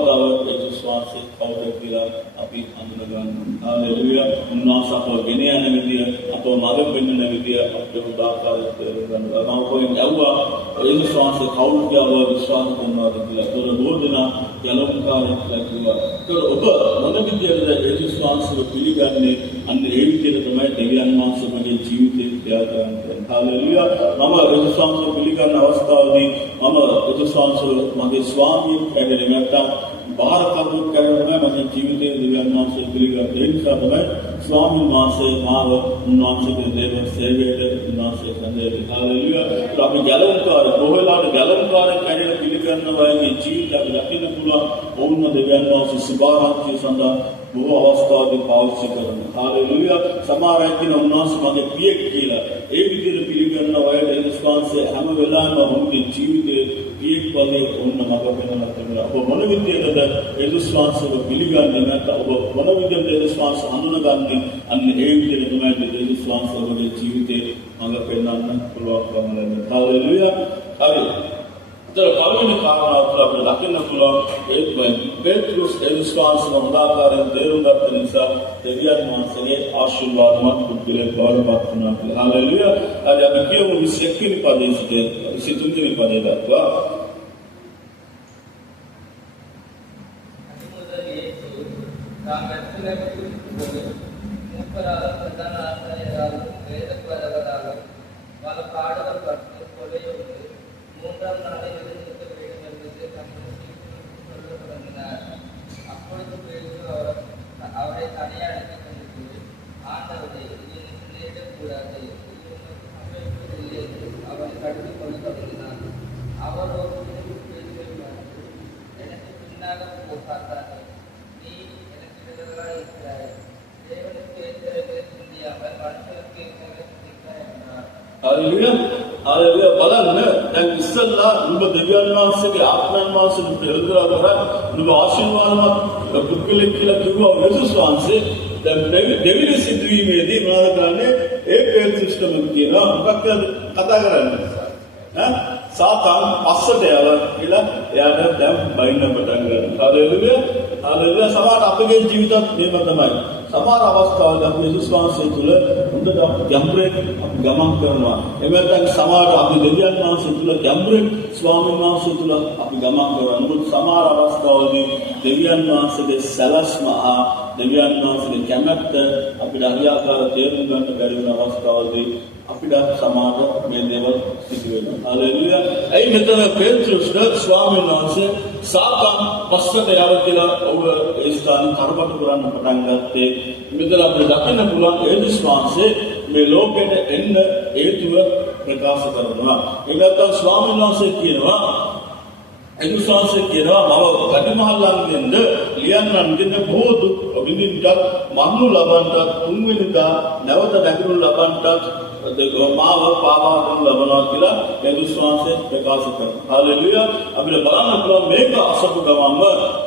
යේසුස් වහන්සේ කවුරුද කියලා අපි හඳුනා ගන්න. හalleluya. උන්වහන්සේ අපව ගෙන යන විදිය, අපව මඟ පෙන්වන විදිය අපිට උදාහරණයක් දෙන්න. මම කොහෙන්ද යවුවා යේසුස් වහන්සේ කවුරුද කියලා විශ්වාස කරනවාද කියලා. ඒක බෝධනා යලොම්කාරයෙක් කියලා. ඒක ඔබ මොන විදියටද යේසුස් වහන්සේව පිළිගන්නේ? අන්න ඒ විදියට තමයි දෙවියන් වහන්සේ මගේ ජීවිතේ ක්‍රියා කරන්නේ. හalleluya. මම යේසුස් වහන්සේව පිළිගන්න අවස්ථාවේදී මම යේසුස් වහන්සේව මගේ ස්වාමීන් වහන්සේ නැත්නම් බාරකරුවෙක් කරගෙන මගේ ජීවිතයේ දෙවියන් වහන්සේ පිළිගන්න. ඒ නිසා තමයි ස්වාමීන් වහන්සේ මාව උන්වහන්සේගේ දේව සේවයට උන්වහන්සේ සඳහන්. හalleluya. අපි ගැලවුම්කාර කොහෙලාට ගැලවුම්කාරයෙක් හැටියට පිළිගන්නවා වගේ ජීවිතයක් දකින්න පුළුවන්. ඕන්න දෙවියන් වහන්සේ සුභාරාන්තිය සඳහා බොහෝ අවස්ථාවලදී පාවිච්චි කරනවා. හalleluya. සමහර අය කියන උන්වහන්සේ මගේ පියෙක් කියලා. ඒ විදිහට පිළිගන්න වයද යේසුස් වහන්සේ හැම වෙලාවෙම ඔහුගේ ජීවිතයේ පියෙක් වගේ ඔන්න මඟ පෙන්වලා තියෙනවා. ඔබ මොන විදිහටද යේසුස් වහන්සේව පිළිගන්නේ නැත්නම් ඔබ මොන විදිහටද යේසුස් වහන්සේ හඳුනගන්නේ? අන්න ඒ විදිහට තමයි යේසුස් වහන්සේගේ ජීවිතේ මඟ පෙන්වන්න පුළුවන්කම ලැබෙන්නේ. හalleluya. හරි. පළවෙනි කාරණාව අපිට දකින්න පුළුවන් ඒ පේත්‍රුස් යේසුස් වහන්සේව හොඳාකාරයෙන් තේරුම් ගත්ත නිසා දෙවියන් වහන්සේගේ ආශිර්වාදමත් පුද්ගලයෙක් බවට පත් වුණා කියලා. හalleluya. අපි කියමු 21 වෙනි පදයේ සිට 23 වෙනි පදයේ දක්වා மூன்றாம் நாளில் எழுந்திருக்க வேண்டும் என்பது தம்முடைய சொல்ல தொடங்கினார். அப்பொழுது பேதுரு அவரை தனியாக அழைத்துக் கொண்டு போய், ஆண்டவரே, இது நேரிடக்கூடாது, இது உமக்கு சம்பவிப்பதில்லை என்று அவரை கடிந்து கொள்ள தொடங்கினார். அவர் ஒரு பேதுருவை பார்த்து, எனக்கு பின்னாக போகாதாரே, நீ எனக்கு எதிராக இருக்கிறாய், தேவனுக்கு ஏற்றவர்களை சிந்தியாமல் மனுஷனுக்கு ஏற்றவர்களை சிந்திக்கிறாய் என்றார். හalleluya. හalleluya. බලන්න දැන් ඉස්සල්ලා නුඹ දෙවියන් වහන්සේගේ ආත්මයන් වහන්සේට ප්‍රයෝජන කරා නුඹ ආශිර්වාදමත් පුද්ගලෙක් කියලා කිව්වා යේසුස් වහන්සේ. දැන් දෙවිලි සිදුවීමේදී මොනවද කරන්නේ? ඒ පේත්‍රුස්ටම කියනවා මොකක්ද කතා කරන්නේ? සාතාන් පස්සට යවලා කියලා එයාට දැන් බයින්න පටන් ගන්නවා. හalleluya. හalleluya. සමහර අපගේ ජීවිතත් මේව තමයි. සමහර අවස්ථාවල අපි යේසුස් වහන්සේ තුළ හොඳට ගැඹුරෙන් අපි ගමන් කරනවා. එමෙතන සමහර අපි දෙවියන් වහන්සේ තුළ ගැඹුරෙන් ස්වාමීන් වහන්සේ තුළ අපි ගමන් කරනවා. නමුත් සමහර අවස්ථාවලදී දෙවියන් වහන්සේගේ සැලැස්ම දෙවියන් වහන්සේගේ කැමැත්ත අපිට හරියාකාරව තේරුම් ගන්න බැරි වෙන අවස්ථාවලදී අපිට සමාජ මේ දේවල් සිදු වෙනවා. හalleluya. ඒ මෙතන පේත්‍රුස්ට ස්වාමීන් වහන්සේ සාතාන් පස්සට යව කියලා ඔබ ඒ ස්ථානේ තරපට කරන්න පටන් ගත්තේ. මෙතන අපිට දකින්න පුළුවන් යේසුස් වහන්සේ මේ ලෝකෙට එන්න හේතුව ප්‍රකාශ කරනවා. ඒකට ස්වාමීන් වහන්සේ කියනවා යේසුස් වහන්සේ කියනවා මම වැඩිමහල්ලන්ගෙන්ද ලියන්නන්ගෙන්ද බොහෝ දුක් විඳින්නත් මරණු ලබන්නත් තුන්වෙනිදා නැවත නැගිනු ලබන්නත් මාව පාවා ලබනවා කියලා යේසුස් වහන්සේ ප්‍රකාශ කරනවා. හalleluya. අපිට බලන්න පුළුවන් මේක අසපු ගමන්ම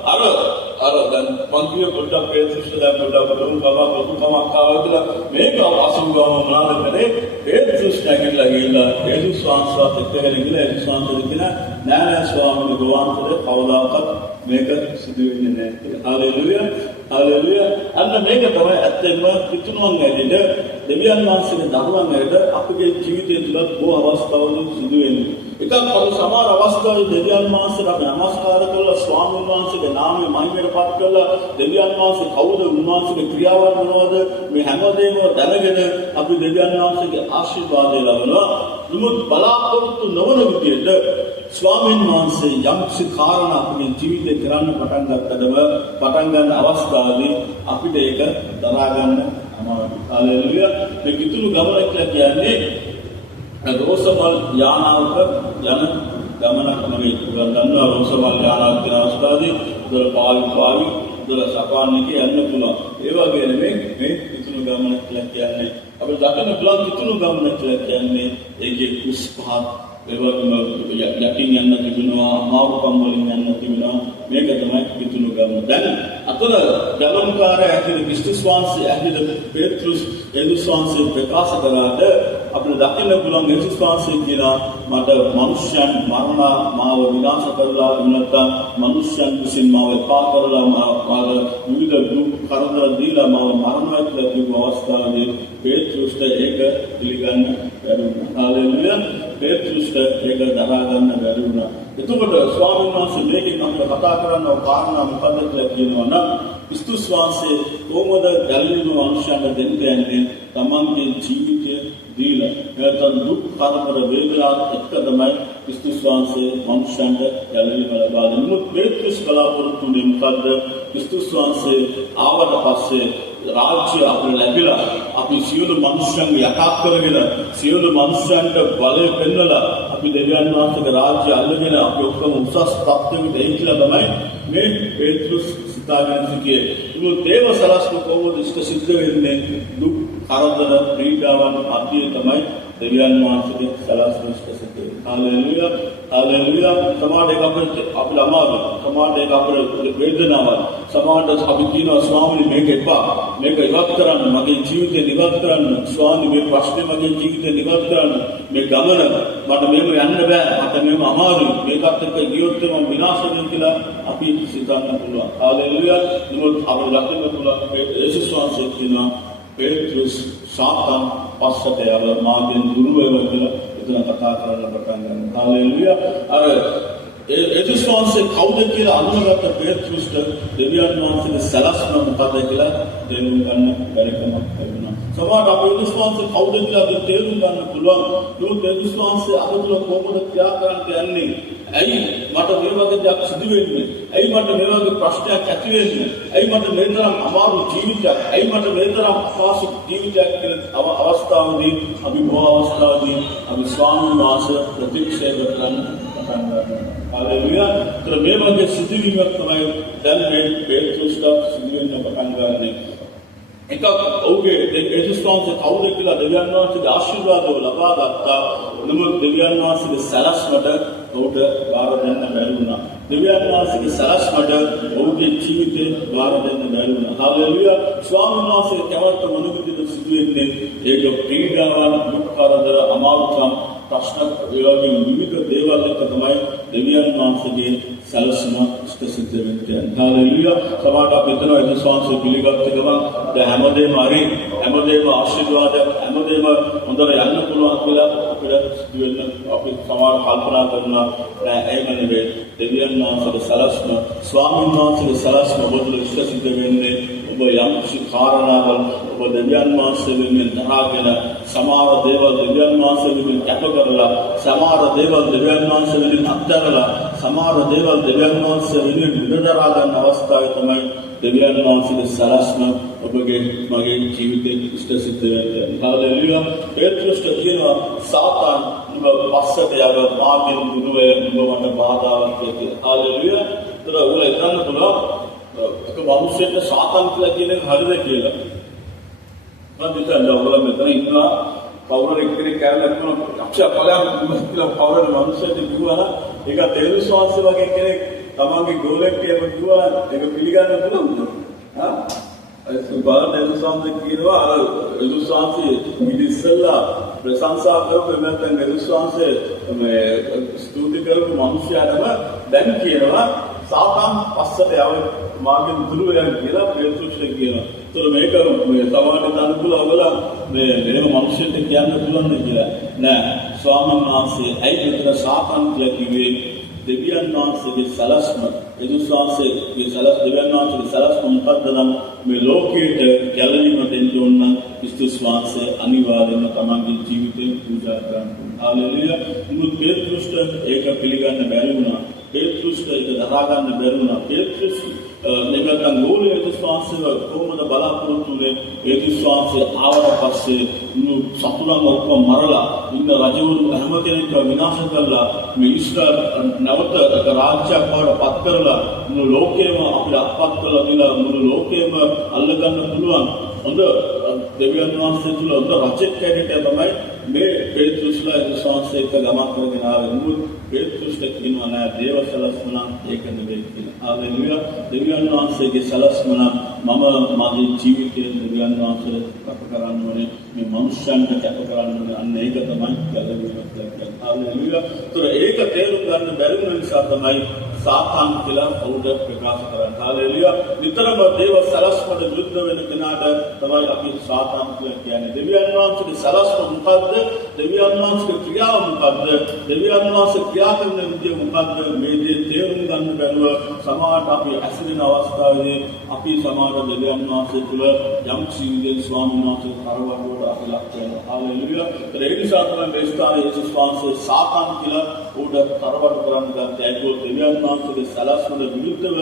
අර දැන් පන්තිය පොඩ්ඩක් පේත්‍රුස්ට දැන් පොඩ්ඩක් බඳුන් කමක් ආවා කියලා මේක අසපු ගමන් මොනවද කරේ? පේත්‍රුස් නැගිටලා ගිහිල්ලා යේසුස් වහන්සේට එක්කගෙන ගිහිල්ලා යේසුස් වහන්සේට කියන නෑ ස්වාමීන් වහන්සේ කවදාකවත් මේක සිදු වෙන්නේ නැහැ කියලා. හalleluya. හalleluya. අන්න මේක තමයි ඇත්තම පිටුනුවන් ඇදෙන්න දෙවියන් වහන්සේගේ දරුවන් ඇද අපගේ ජීවිතය තුළ බොහෝ අවස්ථාවලදී සිදු වෙන්නේ. එකක් අපි සමහර අවස්ථාවලදී දෙවියන් වහන්සේට අපි නමස්කාර කරලා ස්වාමීන් වහන්සේගේ නාමය මහිමයටපත් කරලා දෙවියන් වහන්සේ කවුද උන්වහන්සේගේ ක්‍රියාවන් මොනවද මේ හැමදේම දැනගෙන අපි දෙවියන් වහන්සේගේ ආශිර්වාදය ලබනවා. නමුත් බලාපොරොත්තු නොවන විදිහට ස්වාමීන් වහන්සේ යම්කිසි කාරණා අපේ ජීවිතේ කරන්න පටන් ගන්න අවස්ථාවේදී අපිට ඒක දරා ගන්න අමාරුයි. හalleluya. මේ කිතුණු ගමන කියලා කියන්නේ රෝසමල් යානාවක යන ගමනක් මගේ ගන්නවා රෝසමල් යානාක් කියන අවස්ථාවේ උදල පාවි උදල සපාන් එකේ යන්න පුළුවන්. ඒ වගේ නෙමෙයි මේ පිටුණු ගමන කියලා කියන්නේ. අපිට දකින්න පුළුවන් පිටුණු ගමන කියලා කියන්නේ ඒකේ කුස් පහක් ඒ වගේම යටින් යන්න තිබෙනවා මාවුපම් වලින් යන්න තිබෙනවා. මේක තමයි පිටුණු ගමන. දැන් අතර ගමන්කාරය ඇතුළේ ක්‍රිස්තුස් වහන්සේ ඇතුළේ පේත්‍රුස් යේසුස් වහන්සේ ප්‍රකාශ කළාට අපිට දකින්න පුළුවන් යේසුස් වහන්සේ කියලා මට මනුෂ්‍යයන් මරණ මාව විනාශ කරලා නැත්නම් මනුෂ්‍යයන් විසින් මාව එපා කරලා මාව විවිධ දුක් කරදර දීලා මාව මරණය කියලා කියපු අවස්ථාවේ පේත්‍රුස්ට ඒක පිළිගන්න බැරි වුණා. හාලෙලුයා. පේත්‍රුස්ට ඒක දරා ගන්න බැරි වුණා. එතකොට ස්වාමීන් වහන්සේ මේකෙන් අපිට කතා කරන්න කාරණා මොකද්ද කියලා කියනවා නම් ක්‍රිස්තුස් වහන්සේ කොහොමද ගැලවීම මනුෂ්‍යයන්ට දෙන්න යන්නේ තමන්ගේ ජීවිතය දීලා නැත්නම් දුක් කරදර වේදනාත් එක්ක තමයි ක්‍රිස්තුස් වහන්සේ මනුෂ්‍යයන්ට ගැලවීම ලබා දෙන්නේ. පේත්‍රුස් බලාපොරොත්තු වෙන්නේ මොකද්ද? ක්‍රිස්තුස් වහන්සේ ආවට පස්සේ රාජ්‍ය අපිට ලැබිලා අපි සියලු මනුෂ්‍යයන්ගේ යටත් කරගෙන සියලු මනුෂ්‍යයන්ට බලය පෙන්වලා අපි දෙවියන් වහන්සේගේ රාජ්‍ය අල්ලගෙන අපි ඔක්කොම උසස් තත්ත්වෙකට එයි කියලා තමයි මේ පේත්‍රුස් සිතාගෙන සිටියේ. ඒ දේව සලස්ම කොහොමද ඉෂ්ට සිද්ධ වෙන්නේ? දුක් කරදර පීඩාවන් අධ්‍යය තමයි දෙවියන් වහන්සේගේ සලස්ම ඉෂ්ට සිද්ධ වෙන්නේ. හාලෙලුයා. හාලෙලුයා. සමාඩේක අපිට අමාරු. සමාඩේක අපිට වේදනාවක්. සමාඩට අපි කියනවා ස්වාමීනි මේක එපා. මේක ඉවත් කරන්න. මගේ ජීවිතේ ඉවත් කරන්න. ස්වාමීනි මේ ප්‍රශ්නේ මගේ ජීවිතේ ඉවත් කරන්න. මේ ගමන මට මෙහෙම යන්න බෑ. මට මෙහෙම අමාරුයි. මේකත් එක්ක ගියොත් මම විනාශ වෙනවා කියලා අපි සිතන්න පුළුවන්. හාලෙලුයා. නමුත් අපිට ලක්ෂණ පුළුවන් යේසුස් වහන්සේ කියනවා පේත්‍රුස් සාතන් පස්සට යව මාගෙන් දුර වේවා කියලා එතන කතා කරන්න පටන් ගන්නවා. හාලෙලුයා. අර යේසුස් වහන්සේ කවුද කියලා අඳුනගත්ත පේත්‍රුස්ට දෙවියන් වහන්සේගේ සලස්ම මොකද කියලා තේරුම් ගන්න බැරි කමක් තිබුණා. සමහර අපේ යේසුස් වහන්සේ කවුද කියලා අපි තේරුම් ගන්න පුළුවන්. නමුත් යේසුස් වහන්සේ අපතුල කොහොමද ක්‍රියා කරන්න යන්නේ? ඇයි මට මේ වගේ දෙයක් සිදු වෙන්නේ? ඇයි මට මේ වගේ ප්‍රශ්නයක් ඇති වෙන්නේ? ඇයි මට මේ තරම් අමාරු ජීවිතයක්? ඇයි මට මේ තරම් අපහසු ජීවිතයක් කියලා අවස්ථාවේදී අපි බොහෝ අවස්ථාවේදී අපි ස්වාමීන් වහන්සේ ප්‍රතික්ෂේප කරන්න පටන් ගන්නවා. හාලෙලුයා. ඒතර මේ වගේ සිදුවීමක් තමයි දැන් මේ පේත්‍රුස්ට සිදු වෙන්න පටන් ගන්නේ. එකක් ඔහුගේ යේසුස් වහන්සේ කවුද කියලා දෙවියන් වහන්සේගේ ආශිර්වාදව ලබා ගත්තා. නමුත් දෙවියන් වහන්සේගේ සලස්මට ඔහුට බාර දෙන්න බැරි වුණා. දෙවියන් වහන්සේගේ සලස්මට ඔහුගේ ජීවිතේ බාර දෙන්න බැරි වුණා. හාලෙලුයා. ස්වාමීන් වහන්සේගේ කැමැත්ත මොන විදිහට සිදු වෙන්නේ? ඒක පීඩාවන්, දුක් කරදර, අමාරුකම්, ප්‍රශ්න වගේ විවිධ දේවල් එක්ක තමයි දෙවියන් වහන්සේගේ සලස්ම ඉෂ්ට සිද්ධ වෙන්නේ. හාලෙලුයා. සමාඩ අපිටන යේසුස් වහන්සේ පිළිගත් ගමන් දැන් හැමදේම හරි, හැමදේම ආශිර්වාදයක්, හැමදේම හොඳට යන්න පුළුවන් කියලා අපිට සිදු වෙන අපි සමාඩ කල්පනා කරනවා නෑ එහෙම නෙවෙයි. දෙවියන් වහන්සේගේ සලස්ම, ස්වාමීන් වහන්සේගේ සලස්ම ඔබට ඉෂ්ට සිද්ධ වෙන්නේ ඔබ යම් කිසි කාරණාවල් ඔබ දෙවියන් වහන්සේ වෙනුවෙන් දහාගෙන සමහර දේවල් දෙවියන් වහන්සේ වෙනුවෙන් කැප කරලා සමහර දේවල් දෙවියන් වහන්සේ වෙනුවෙන් අත්හැරලා සමහර දේවල් දෙවියන් වහන්සේ වෙනුවෙන් විඳදරා ගන්න අවස්ථාවේ තමයි දෙවියන් වහන්සේගේ සලස්ම ඔබගේ මගේ ජීවිතේ ඉෂ්ට සිද්ධ වෙන්නේ. හාලෙලුයා. පේත්‍රුස්ට කියනවා සාතන් ඔබ පස්සට යව මාගෙන් දුර වේ ඔබ මට බාධාවක් කියලා. හාලෙලුයා. ඒතර උල ඉතන්න පුළුවන් එක මිනිස්සෙක් සාතන් කියලා කියන එක හරිද කියලා. මම හිතන්නේ ඔයගොල්ලෝ මෙතන ඉන්නවා කවුරු එක්කෙනෙක් කැරලා ඉන්නවා අක්ෂය ඵලයන් කියලා කවුරු මිනිස්සෙක් කිව්වා ඒක තේරුස් වහන්සේ වගේ කෙනෙක් තමන්ගේ ගෝලෙක් කියලා කිව්වා ඒක පිළිගන්න පුළුවන්ද? හා? ඒ සුබාර තේරුස් වහන්සේ කියනවා අර තේරුස් වහන්සේ ඉතිසලා ප්‍රශංසා කරපු නැත්නම් තේරුස් වහන්සේ මේ ස්තුති කරපු මිනිස්යාටම දැන් කියනවා සාතන් පස්සට යව මාගෙන් දුර වෙන කියලා පේත්‍රුස්ට කියනවා. ඒතර මේක මේ සමාජයට අනුකූලව මේ වෙනම මිනිස්සුන්ට කියන්න පුළුවන් කියලා. නෑ ස්වාමීන් වහන්සේ ඇයි මෙතන සාතන් කියලා කිව්වේ? දෙවියන් වහන්සේගේ සලස්ම යේසුස් වහන්සේගේ සලස් දෙවියන් වහන්සේගේ සලස්ම මොකද්ද නම් මේ ලෝකයට ගැලවීම දෙන්න ඕන නම් ක්‍රිස්තුස් වහන්සේ අනිවාර්යයෙන්ම තමන්ගේ ජීවිතේ පූජා කරන්න ඕන. හාලෙලුයා. මුත් පේත්‍රුස්ට ඒක පිළිගන්න බැරි වුණා. පේත්‍රුස්ට ඒක දරා ගන්න බැරි වුණා. පේත්‍රුස් නැත්නම් ගෝලීය යේසුස් වහන්සේව කොහොමද බලාපොරොත්තු වෙන්නේ? යේසුස් වහන්සේ ආවට පස්සේ සතුරන් ඔක්කොම මරලා ඉන්න රජවරු හැම කෙනෙක්ව විනාශ කළා. මේ ඊශ්‍රායල් නැවත රාජ්‍යයක් බවට පත් කරලා මුළු ලෝකෙම අපිට අත්පත් කළා කියලා මුළු ලෝකෙම අල්ලගන්න පුළුවන්. හොඳ දෙවියන් වහන්සේ තුල හොඳ රජෙක් හැටියට තමයි මේ පේත්‍රුස්ලා යේසුස් වහන්සේ එක්ක ගමන් කරගෙන ආවේ. පේත්‍රුස්ට කියනවා නෑ දේව සලස්ම නම් ඒක නෙවෙයි කියලා. හාලෙලූයා. දෙවියන් වහන්සේගේ සලස්ම නම් මම මගේ ජීවිතයේ දෙවියන් වහන්සේ කැප කරන්න ඕනේ. මේ මනුෂ්‍යයන්ට කැප කරන්න ඕනේ. අන්න ඒක තමයි ගැලවීමක් කියන්නේ. හාලෙලූයා. ඒතර ඒක තේරුම් ගන්න බැරි වෙන නිසා තමයි සාතාන් කියලා කවුද ප්‍රකාශ කරන්නේ. හාලෙලූයා. නිතරම දේව සලස්මට විරුද්ධ වෙන කෙනාට තමයි අපි සාතාන් කියලා කියන්නේ. දෙවියන් වහන්සේගේ සලස්ම මොකද්ද? දෙවියන් වහන්සේගේ ක්‍රියාව මොකද්ද? දෙවියන් වහන්සේ ක්‍රියා කරන විදිය මොකද්ද? මේ දේ තේරුම් ගන්න බැරුව සමාජයට අපි ඇසිරෙන අවස්ථාවේදී අපි සමාජ දෙවියන් වහන්සේ තුළ යම් සීලෙන් ස්වාමීන් වහන්සේ කරවඩුවට අපි ලක් වෙනවා. හාලෙලූයා. ඒ නිසා තමයි මේ ස්ථානයේ යේසුස් වහන්සේ සාතාන් කියලා උඩ කරවඩු කරන්න ගත්තේ. ඒක දෙවියන් වහන්සේගේ සලස්මට විරුද්ධව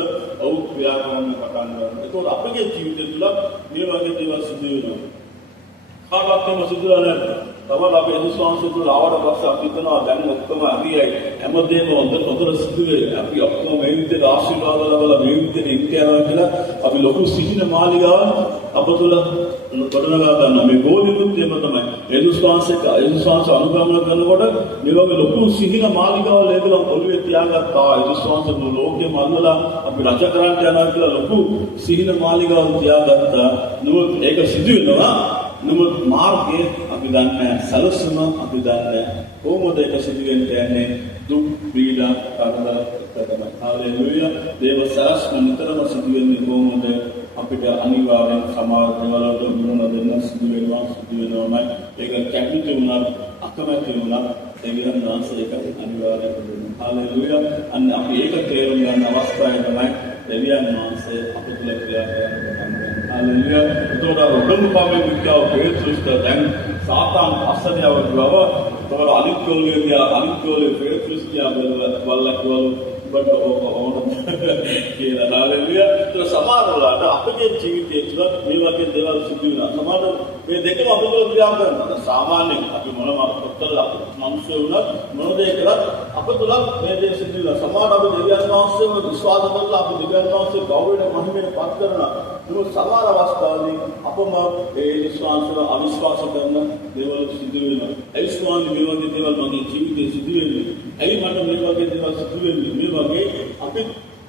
ඔව් ක්‍රියා කරන්න පටන් ගන්නවා. ඒකෝර අපගේ ජීවිතය තුළ මේ වගේ දේවල් සිදු වෙනවා. කාටවත් මේ සිදු වෙන්නේ නැහැ. තමයි අපි යේසුස් වහන්සේ තුළ ආවට පස්සේ අපි හිතනවා දැන් ඔක්කොම හරියයි. හැමදේම හොඳට සිදු වෙයි. අපි ඔක්කොම මේ විදිහට ආශිර්වාද ලබලා මේ විදිහට ඉන්න යනවා කියලා අපි ලොකු සිහින මාලිගාව අප තුළ ගොඩනගා ගන්නවා. මේ ගෝලිකුත් එහෙම තමයි. යේසුස් වහන්සේ අනුගමනය කරනකොට මේ වගේ ලොකු සිහින මාලිගාවල් ඒගොල්ලෝ ඔළුවේ තියාගත්තා. යේසුස් වහන්සේ මුළු ලෝකෙම අල්ලලා අපි රජ කරන්න යනවා කියලා ලොකු සිහින මාලිගාවල් තියාගත්තා. නමුත් ඒක සිදු වෙනවා. නමුත් මාර්ගයේ අපි දන්නේ සලසන අපි දන්නේ කොහොමද ඒක සිදු වෙන්නේ? දුක් පීඩා කරදර තමයි. හාලෙලූයා. දේව සලස්ම නිතරම සිදු වෙන්නේ කොහොමද? අපිට අනිවාර්යෙන් සමාජ දේවල්වලට මුහුණ දෙන්න සිදු වෙනවාමයි. ඒක කැමති වුණත් අකමැති වුණත් දෙවියන් වහන්සේ ඒක අනිවාර්යයෙන් කරනවා. හාලෙලූයා. අන්න අපි ඒක තේරුම් ගන්න අවස්ථාවේ තමයි දෙවියන් වහන්සේ අපිට ක්‍රියා කරන්නේ. හාලෙලූයා. ඒතකොට රොඩම් පාමේ විද්‍යාව පේත්‍රුස්ට දැන් සාතාන් අස්සදියව ගව තවර අනිත්‍යෝලේ පේත්‍රුස් කියා බලලා බට ඕන කියලා. හාලෙලූයා. ඒ සමහරවල්ලාට අපේ ජීවිතයේ තුල මේ වගේ දේවල් සිදු වෙනවා. සමහර මේ දෙකම අපිට ක්‍රියා කරනවා. සාමාන්‍යයෙන් අපි මොනම අත්දැකලා මිනිස්සු වුණත් මොන දේ කළත් අපේ තුල මේ දේ සිදු වෙනවා. සමහර අපි දෙවියන් වහන්සේව විශ්වාස කරලා අපි දෙවියන් වහන්සේ ගෞරවයෙන් මහිමෙන් පත් කරනවා. නමුත් සමහර අවස්ථාවලදී අපම ඒ විශ්වාසව අවිශ්වාස කරන දේවල් සිදු වෙනවා. ඒ ස්වාමීන් මේ වගේ දේවල් මගේ ජීවිතේ සිදු වෙන්නේ. ඇයි මට මේ වගේ දේවල් සිදු වෙන්නේ? මේ වගේ අපි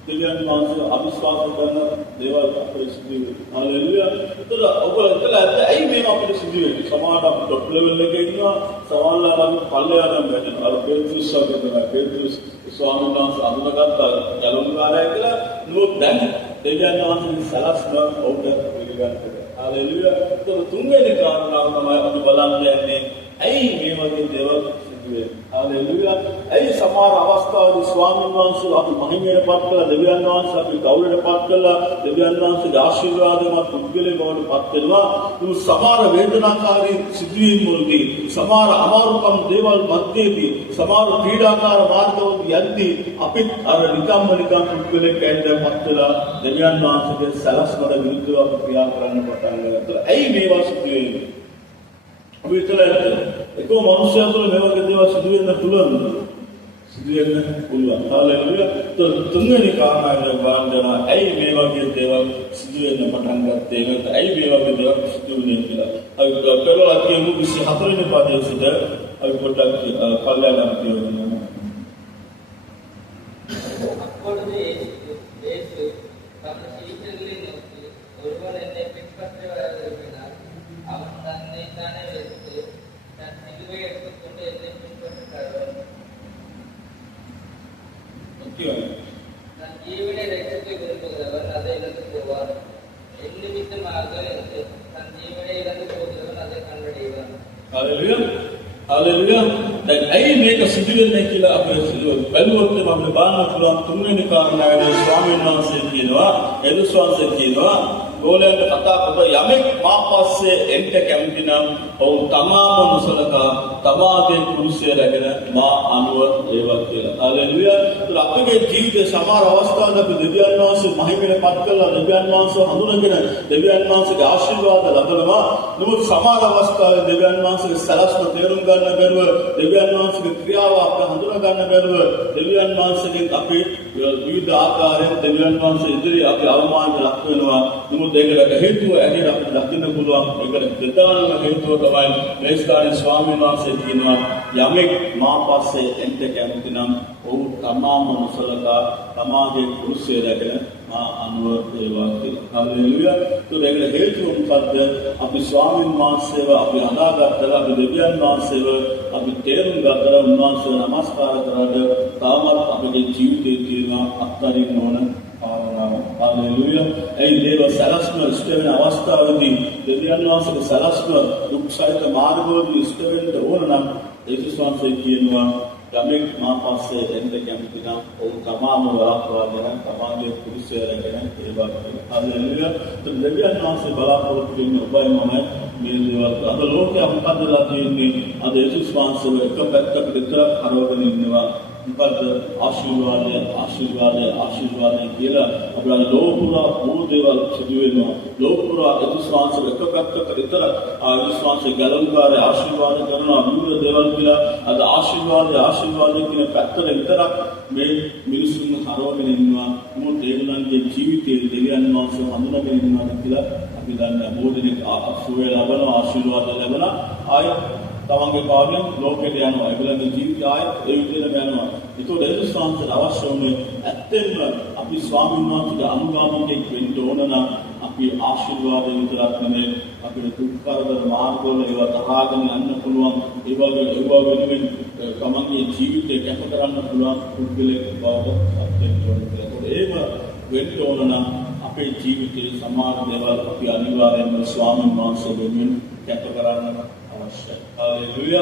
දෙවියන් වහන්සේව අවිශ්වාස කරන දේවල් අපේ සිදු වෙනවා. හාලෙලූයා. ඒතර ඔයගොල්ලෝ හිතලා ඇයි මේක අපිට සිදු වෙන්නේ? සමහරවිට අපි ටොප් ලෙවල් එකේ ඉන්නවා. සමහරවිට අපි පල්ලෙහාට වැටෙනවා. අර පේත්‍රුස් වගේ තමයි. පේත්‍රුස් ස්වාමීන් වහන්සේ අඳුනගත්තා යලුම්කාරය කියලා. නමුත් දැන් දෙවියන් වහන්සේගේ සලස්ම ඔවුන්ට පිළිගන්නවා. හාලෙලූයා. ඒතර තුන්වෙනි කාරණාව තමයි අපි බලන්න යන්නේ. ඇයි මේ වගේ දේවල් සිදු වෙන්නේ? හාලෙලූයා. ඇයි සමහර අවස්ථාවලදී ස්වාමීන් වහන්සේ අපි මහිමයට පත් කළා, දෙවියන් වහන්සේ අපි ගෞරවයට පත් කළා, දෙවියන් වහන්සේගේ ආශිර්වාදමත් පුද්ගලයෙක් බවට පත් වෙනවා. නමුත් සමහර වේදනාකාරී සිදුවීම් වලදී, සමහර අමාරුකම් දේවල් මැදදී, සමහර පීඩාකාර මාර්ගවලදී යද්දී අපි අර නිකම්ම පුද්ගලයෙක් ඇඳපත් වෙලා දෙවියන් වහන්සේගේ සලස්මට විරුද්ධව අපි ක්‍රියා කරන්න පටන් ගන්නවා. ඇයි මේවා සිදු වෙන්නේ? අපි හිතලා ඒකෝ මනුෂ්‍යයන් තුළ මේ වගේ දේවල් සිදු වෙන්න පුළුවන්. හාලෙලූයා. තුන්වෙනි කාරණාව බලන්න ඇයි මේ වගේ දේවල් සිදු වෙන්න පටන් ගත්තේ? ඇයි මේ වගේ දේවල් සිදු වෙන්නේ කියලා. අපි පෙරලා කියමු 24 වෙනි පදයේ සිට අපි පොඩ්ඩක් පල්ලෙහාට කියමු. அப்பொழுது இயேசு தம் சீடர்களை நோக்கி, ஒருவன் என்னை பின்பற்ற விரும்பினால் அவன் தன்னைத்தானே வெறுத்து தன் சிலுவை எடுத்துக்கொண்டு என்னை பின்பற்ற கடவன். தன் ஜீவனை ரட்சிக்க விரும்புகிறவன் அதை இழந்து போவான். என் நிமித்தமாக தன் ஜீவனை இழந்து போகிறவன் அதை கண்டடைவான். හාලෙලූයා. දැන් ඇයි මේක සිදු වෙන්නේ කියලා අපි බැලුවොත් අපිට බලන්න පුළුවන්. තුන්වෙනි කාරණාවේ ස්වාමීන් වහන්සේ කියනවා, යේසුස් වහන්සේ කියනවා ගෝලයන්ට කතා කරලා යමෙක් මා පස්සේ එන්න කැමති නම් ඔවුන් තමාම නොසලකා තමාගේ කුරුසය රැගෙන මා අනුව ඒවත් කියලා. හalleluya. ඒත් අපගේ ජීවිතේ සමහර අවස්ථාවල අපි දෙවියන් වහන්සේ මහිමයට පත් කරලා දෙවියන් වහන්සේ හඳුනගෙන දෙවියන් වහන්සේගේ ආශිර්වාද ලබනවා. නමුත් සමහර අවස්ථාවල දෙවියන් වහන්සේගේ සලස්ම තේරුම් ගන්න බැරුව දෙවියන් වහන්සේගේ ක්‍රියාව අපිට හඳුනා ගන්න බැරුව දෙවියන් වහන්සේගෙන් අපි විවිධ ආකාරයෙන් දෙවියන් වහන්සේ ඉදිරියේ අපි අවමානයට ලක් වෙනවා. නමුත් ඒකට හේතුව ඇහිලා අපිට දකින්න පුළුවන්. ඒකට ප්‍රධානම හේතුව තමයි මේ ස්ථානයේ ස්වාමීන් වහන්සේ කියනවා යමෙක් මා පස්සේ එන්න කැමති නම් ඔහු තමාම නොසලකා තමාගේ කුරුසය රැගෙන මා අනුව ඒවා කියලා. හalleluya. ඒකට හේතුව මොකද්ද? අපි ස්වාමීන් වහන්සේව අපි අනාගතලා අපි දෙවියන් වහන්සේව අපි තේරුම් ගත්තලා උන්වහන්සේව නමස්කාර කරලා තාමත් අපේ ජීවිතයේ තියෙන අත්දැකීම් ඕන කාරණාව. හalleluya. ඒ දේව සලස්ම ඉෂ්ට වෙන අවස්ථාවේදී දෙවියන් වහන්සේගේ සලස්ම දුක් සහිත මාර්ගවලදී ඉෂ්ට වෙන්න ඕන නම් යේසුස් වහන්සේ කියනවා යමෙක් මා පස්සේ එන්න කැමති නම් ඔහු තමාම වළක්වාගෙන තමාගේ කුරුසය රැගෙන ඒවා කරනවා. හalleluya. දෙවියන් වහන්සේ බලාපොරොත්තු වෙන්නේ ඔබයි මමයි මේ දේවල්. අද ලෝකයේ අපහදලා තියෙන්නේ අද යේසුස් වහන්සේව එක පැත්තකට විතරක් හරවගෙන ඉන්නවා. මොකද ආශිර්වාදය කියලා අපේ ලෝකුරා බොහෝ දේවල් සිදු වෙනවා. ලෝකුරා යේසුස් වහන්සේ එක පැත්තකට විතර යේසුස් වහන්සේ ගලන්කාරය ආශිර්වාද කරනවා විවිධ දේවල් කියලා අද ආශිර්වාදය කියන පැත්තට විතරක් මේ මිනිසුන් හරවගෙන ඉන්නවා. මොකද ඒගොල්ලන්ගේ ජීවිතයේ දෙවියන් වහන්සේ හඳුනාගෙන ඉන්නවා කියලා අපි දන්නේ. බොහෝ දෙනෙක් සුවය ලබනවා ආශිර්වාද ලැබෙනවා ආයෙත් තමන්ගේ කාර්යයෙන් ලෝකෙට යනවා. ඒගොල්ලන්ගේ ජීවිතය ආයෙත් ඒ විදිහටම යනවා. ඒතකොට යේසුස් වහන්සේට අවශ්‍ය වුණේ ඇත්තෙන්ම අපි ස්වාමීන් වහන්සේගේ අනුගාමිකෙක් වෙන්න ඕන නම් අපි ආශිර්වාද විතරක් නෙමෙයි අපිට දුක් කරදර මාර්ගවල ඒවා තරහාගෙන යන්න පුළුවන්. ඒ වෙනුවෙන් තමන්ගේ ජීවිතය කැප කරන්න පුළුවන් පුද්ගලෙක් බවට පත් වෙන්න ඕන කියලා. ඒව වෙන්න ඕන නම් අපේ ජීවිතයේ සමාන දේවල් අපි අනිවාර්යයෙන්ම ස්වාමීන් වහන්සේ වෙනුවෙන් කැප කරන්න අවශ්‍යයි. හalleluya.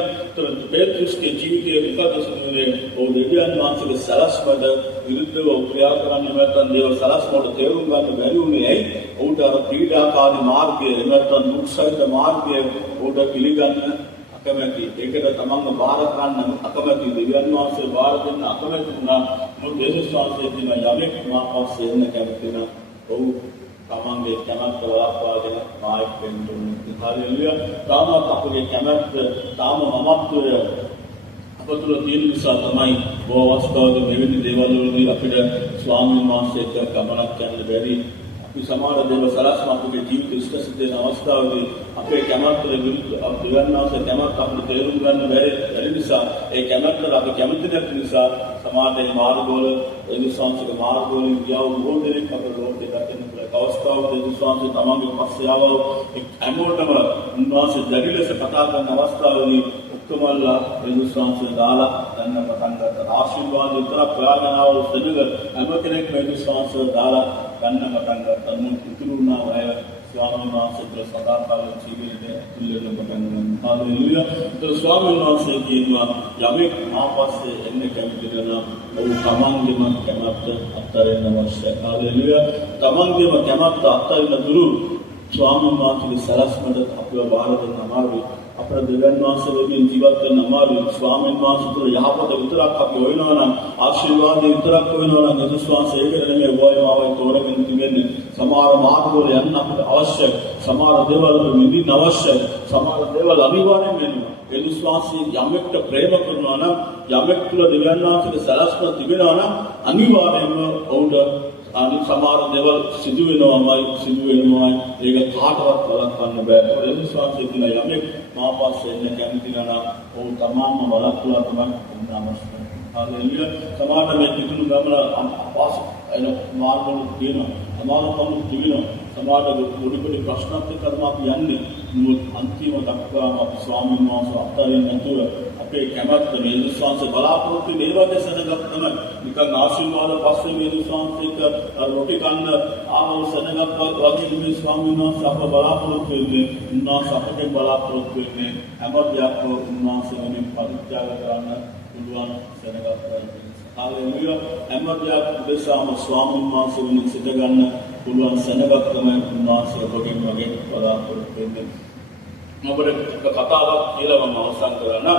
පේත්‍රුස්ගේ ජීවිතයේ විකල්පසුනේ දෙවියන් වහන්සේගේ සලස්මට විරුද්ධව ක්‍රියා කරන්න නැත්නම් දේව සලස්මට තේරුම් ගන්න බැරි වුණේ ඇයි? ඔහුට අර පීඩාකාරී මාර්ගය නැත්නම් දුක් සහිත මාර්ගය ඔහුට පිළිගන්න අකමැති. ඒකට තමන්ව බාර ගන්න අකමැති. දෙවියන් වහන්සේ බාර දෙන්න අකමැති වුණා. මොකද යේසුස් වහන්සේ කියන යමෙක් මා පස්සේ එන්න කැමති නම් ඔහු තමන්ගේ කැමැත්ත වළක්වාගෙන මායික් වෙන්න ඕනේ. හalleluya. තාමත් අපගේ කැමැත්ත තාම මමත්වය අපතුල තියෙන නිසා තමයි බොහෝ අවස්ථාවල මෙවැනි දේවල් වලදී අපිට ස්වාමීන් වහන්සේ එක්ක ගමනක් යන්න බැරි. අපි සමහර දේවල් සලස්ම අපගේ ජීවිත ඉෂ්ට සිද්ධ වෙන අවස්ථාවලදී අපේ කැමැත්ත විරුද්ධ දෙවියන් වහන්සේ කැමැත්ත අපිට තේරුම් ගන්න බැරි නිසා ඒ කැමැත්ත අපි කැමති නැති නිසා සමාජයේ මාර්ගවල එනිසාන්සික මාර්ගවලින් ගියව බොහෝ දෙනෙක් අපේ ලෝකේ දකින්න අවස්ථාවක විශ්වාසය තමන්ගේ පස්සේ ආවව හැමෝටම උන්වහන්සේ දැඩි ලෙස කතා කරන අවස්ථාවේදී ඔක්කොමලා විශ්වාසය දාලා ගන්න පටන් ගත්තා. ආශිර්වාද විතරක් ප්‍රාර්ථනා ආව සෙනග හැම කෙනෙක්ම විශ්වාසය දාලා ගන්න පටන් ගත්තා. මුන් ඉතුරුනා අය ස්වාමීන් වහන්සේගේ සදාකාල ජීවිතයේ තුල්ලෙන්න පටන් ගන්නවා. හalleluya. ඒ ස්වාමීන් වහන්සේ කියනවා යමෙක් ආපස්සේ එන්න කැමති නම් ඔහු තමන්ගේම කැමැත්ත අත්හරින්න අවශ්‍යයි. හalleluya. තමන්ගේම කැමැත්ත අත්හරින්න දුරු ස්වාමීන් වහන්සේගේ සලස්මට අපිව බාර දෙන්න අමාරුයි. අපේ දෙවියන් වහන්සේ වෙනුවෙන් ජීවත් වෙන්න අමාරුයි. ස්වාමීන් වහන්සේ තුළ යහපත විතරක් අපි හොයනවා නම් ආශිර්වාද විතරක් හොයනවා නම් යේසුස් වහන්සේ ඒකට නෙමෙයි වයමාවයි තෝරගෙන තිබෙන්නේ. සමහර මාර්ගවල යන්න අපිට අවශ්‍යයි. සමහර දේවල් විඳින්න අවශ්‍යයි. සමහර දේවල් අනිවාර්යෙන් වෙනවා. යේසුස් වහන්සේ යමෙක්ට ප්‍රේම කරනවා නම් යමෙක් තුළ දෙවියන් වහන්සේගේ සලස්ම තිබෙනවා නම් අනිවාර්යෙන්ම ඔහුට සමහර දේවල් සිදු වෙනවාමයි ඒක කාටවත් වළක්වන්න බෑ. යේසුස් වහන්සේ කියන යමෙක් මා පස්සේ එන්න කැමති නම් ඔහු තමාම වළක්වලා තමයි එන්න අවශ්‍යයි. හalleluya. සමහර මේ කිතුණු ගමන අපහසු මාර්ගවල තියෙනවා. අමාරුකම් තිබෙනවා. සමහර පොඩි ප්‍රශ්නත් එක්කම අපි යන්නේ. මුත් අන්තිම දක්වාම අපි ස්වාමීන් වහන්සේ අත්හරින්න නැතුව අපේ කැමැත්ත යේසුස් වහන්සේ බලාපොරොත්තු වෙන ඒ වගේ සෙනගක් තමයි. නිකන් ආශිර්වාද පස්සේ යේසුස් වහන්සේක රොටි කන්න ආවෝ සෙනගක් වගේ මේ ස්වාමීන් වහන්සේ අප බලාපොරොත්තු වෙන්නේ. උන්වහන්සේ අපේ බලාපොරොත්තු වෙන්නේ හැම දෙයක්ම උන්වහන්සේ වෙනින් පරිත්‍යාග කරන්න පුළුවන් සෙනගක් වගේ. හalleluya. හැම දෙයක් උදෙසාම ස්වාමීන් වහන්සේ වෙනින් සිට ගන්න පුළුවන් සෙනගක් තමයි උන්වහන්සේ ඔබගෙන් වගේ බලාපොරොත්තු වෙන්නේ. ඔබට කතාවක් කියලා මම අවසන් කරනවා.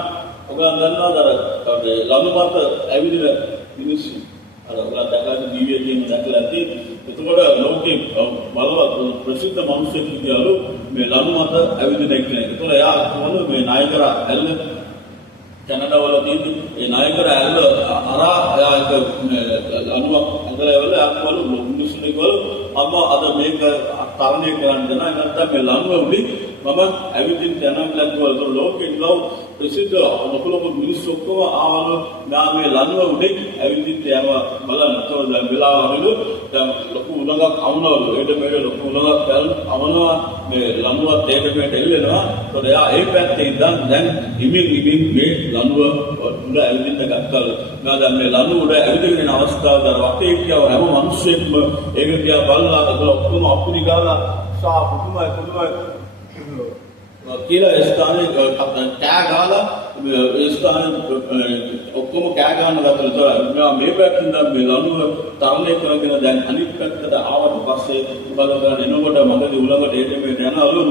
ඔයගොල්ලෝ දන්නවද අර ලනුමත ඇවිදින මිනිස්සු අර ඔයගොල්ලෝ දැකලා ටීවී එකේ දැකලා ඇති. එතකොට ලෝකේ බලවත් ප්‍රසිද්ධ මිනිස්සුෙක් කියලාලු මේ ලනුමත ඇවිදින එක්කෙනෙක්. එතකොට එයා කොහොමද මේ නායකරා ඇල්ල කැනඩාවල තියෙන ඒ නායකරා ඇල්ල අරා එයා එක ලනුවක් අඳලා එවල ආත්මවල මිනිස්සුන්ගේ වල අම්මා අද මේක තරණය කරන්න දෙනවා. නැත්නම් මේ ලනුව උඩින් මම ඇවිදින් යනවා කියලා කිව්වා. ලෝකේ ඉඳලා ප්‍රසිද්ධ ලොකු මිනිස්සු ඔක්කොම ආවලු මේ ලනුව උඩින් ඇවිදින් යනවා බලන්න. ඒතකොට දැන් වෙලාවවලු දැන් ලොකු උලඟක් අවනවලු. ඒකට මේක ලොකු උලඟක් අවනවා මේ ලනුවත් ඒකට මේක එල්ලෙනවා. ඒතකොට එයා ඒ පැත්තේ ඉඳන් දැන් ඉමින් මේ ලනුව උඩ ඇවිදින්න ගත්තලු. දැන් මේ ලනුව උඩ ඇවිදින යන අවස්ථාවද වටේ කියව හැම මිනිස්සෙක්ම ඒක දිහා බලලා ඔක්කොම අපුඩි ගාලා සා පුදුමයි කියලා ස්ථානේ කෑ ගාලා ඒ ස්ථානේ ඔක්කොම කෑ ගන්න ගත්තලු. මේ පැත්තෙන් මේ ලනුව තරණය කරගෙන දැන් අනිත් පැත්තට ආවට පස්සේ බලන්න එනකොට මගදී උලඟට එදෙමේ යනවලු.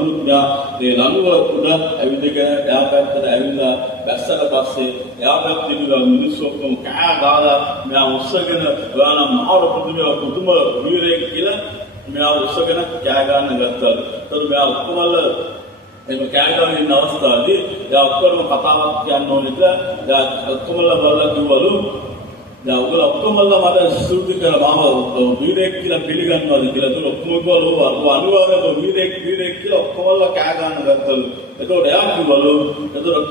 මේ ලනුව උඩ ඇවිදගෙන එයා පැත්තට ඇවිල්ලා බැස්සට පස්සේ එයා පැත්තේ ඉන්න මිනිස්සු ඔක්කොම කෑ ගාලා මෙයා උස්සගෙන ගාන මහර පුදුම වීරයෙක් කියලා මෙයා උස්සගෙන කෑ ගන්න ගත්තලු. ඒතර මෙයා ඔක්කොමල එම කෑගාන ඉන්න අවස්ථාවේදී එයා ඔක්කොම කතාවක් කියන්න ඕනේ කියලා එයා ඔක්කොමලා බලලා කිව්වලු දැන් ඔයගොල්ලෝ ඔක්කොමලා මට ස්තුති කරලා මම වීරයෙක් කියලා පිළිගන්නවාද කියලා. ඒක ඔක්කොම කිව්වලු අනිවාර්යයෙන්ම වීරයෙක් කියලා ඔක්කොමලා කෑ ගන්න ගත්තලු. එතකොට එයා කිව්වලු එතකොට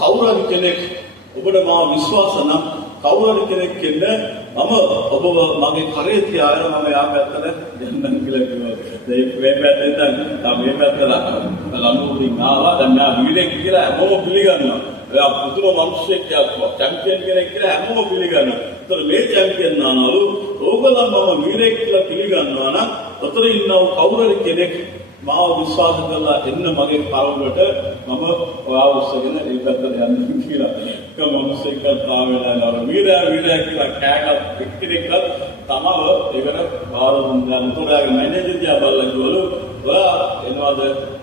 කවුරු හරි කෙනෙක් ඔබට මම විශ්වාස නම් කවුරු හරි කෙනෙක් ඉන්න මම ඔබ මගේ කරේ තියාගෙන මම යා පැත්තට යන්නම් කියලා කිව්වා. මේ පැත්තෙන් මේ පැත්තට ලනුවකින් ආවා. දැන් මම වීරයෙක් කියලා හැමෝම පිළිගන්නවා. එයා පුදුම මිනිස්සෙක් කියලා චැම්පියන් කෙනෙක් කියලා හැමෝම පිළිගන්නවා. ඒතර මේ චැම්පියන් නානලු ඕගොල්ලෝ මම වීරයෙක් කියලා පිළිගන්නවා නම් ඔතන ඉන්නව කවුරු හරි කෙනෙක් මාව විශ්වාස කරලා එන්න මගේ පවුලට මම ඔයාව උස්සගෙන ඒ පැත්තට යන්න කියලා. ඒක මිනිස්සෙක් තාවෙලා වීරයා කියලා කෑගත් එක්කෙනෙක්වත් තමව ඒකට බාර දුන්නා. උතෝරාගේ මැනේජර් දිහා බලලා කිව්වලු ඔයා එනවාද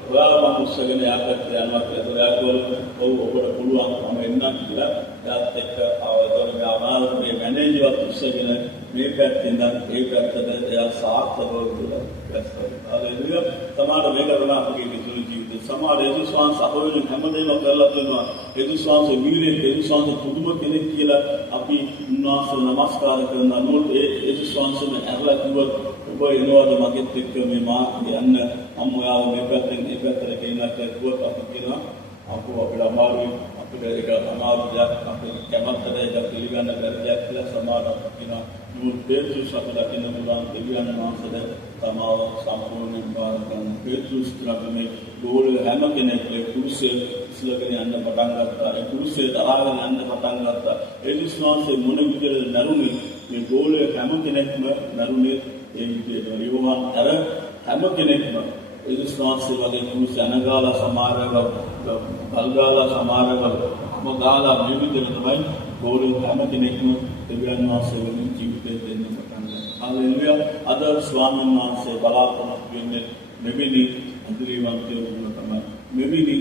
ඔයාව මම උස්සගෙන යාකට යනවා කියලා. ඔයා කිව්වලු ඔව් ඔබට පුළුවන් මම එන්නම් කියලා. එයාත් එක්ක ආවතෝරගේ අමාරුගේ මැනේජර්වත් උස්සගෙන මේ පැත්තෙන් ඉඳන් ඒ පැත්තට එයා සාර්ථකව ගිහලා දැස්සා. හalleluya. සමහර මේක තමයි අපගේ ජීවිතේ. සමහර යේසුස් වහන්සේ අපවෙන් හැමදේම කරලා දෙනවා. යේසුස් වහන්සේ වීරයෙක්, යේසුස් වහන්සේ පුදුම කෙනෙක් කියලා අපි උන්වහන්සේ නමස්කාර කරනවා. නමුත් ඒ යේසුස් වහන්සේම ඇරලා කිව්වොත් ඔබ එනවාද මගෙත් එක්ක මේ මාර්ගය යන්න මම ඔයාව මේ පැත්තෙන් ඒ පැත්තට ගෙන්නත් කිව්වොත් අපි කියනවා අපිට අමාරුයි. අපිට ඒක අමාරු දෙයක්. අපේ කැමැත්තට ඒක පිළිගන්න බැරි දෙයක් කියලා සමහර අපි කියනවා. පේතුස් අපිට දකින්න පුළුවන් දෙවියන් වහන්සේට තමාව සම්පූර්ණයෙන් බාර ගන්න. පේතුස් ක්‍රමයේ ගෝල හැම කෙනෙක්ගේ කුරුසේ ඉස්ලගෙන යන්න පටන් ගත්තා. ඒ කුරුසේ තරහගෙන යන්න පටන් ගත්තා. ඒ විශ්වාසයේ මොන විදිහට නරුනේ මේ ගෝලයේ හැම කෙනෙක්ම නරුනේ ඒ විදිහට යෝහන් අර හැම කෙනෙක්ම ඒ විශ්වාසයේ වගේ කුරුසේ අනගාලා සමාරව ගල්ගාලා සමාරව මොගාලා මේ විදිහට තමයි ගෝලයේ හැම කෙනෙක්ම දෙවියන් වහන්සේ වෙනින් ජීවිතේ දෙන්න පටන් ගන්නවා. හalleluya. අද ස්වාමීන් වහන්සේ බලාපොරොත්තු වෙන්නේ මෙවැනි අඳුරීමන්තයෝ තමයි. මෙවැනි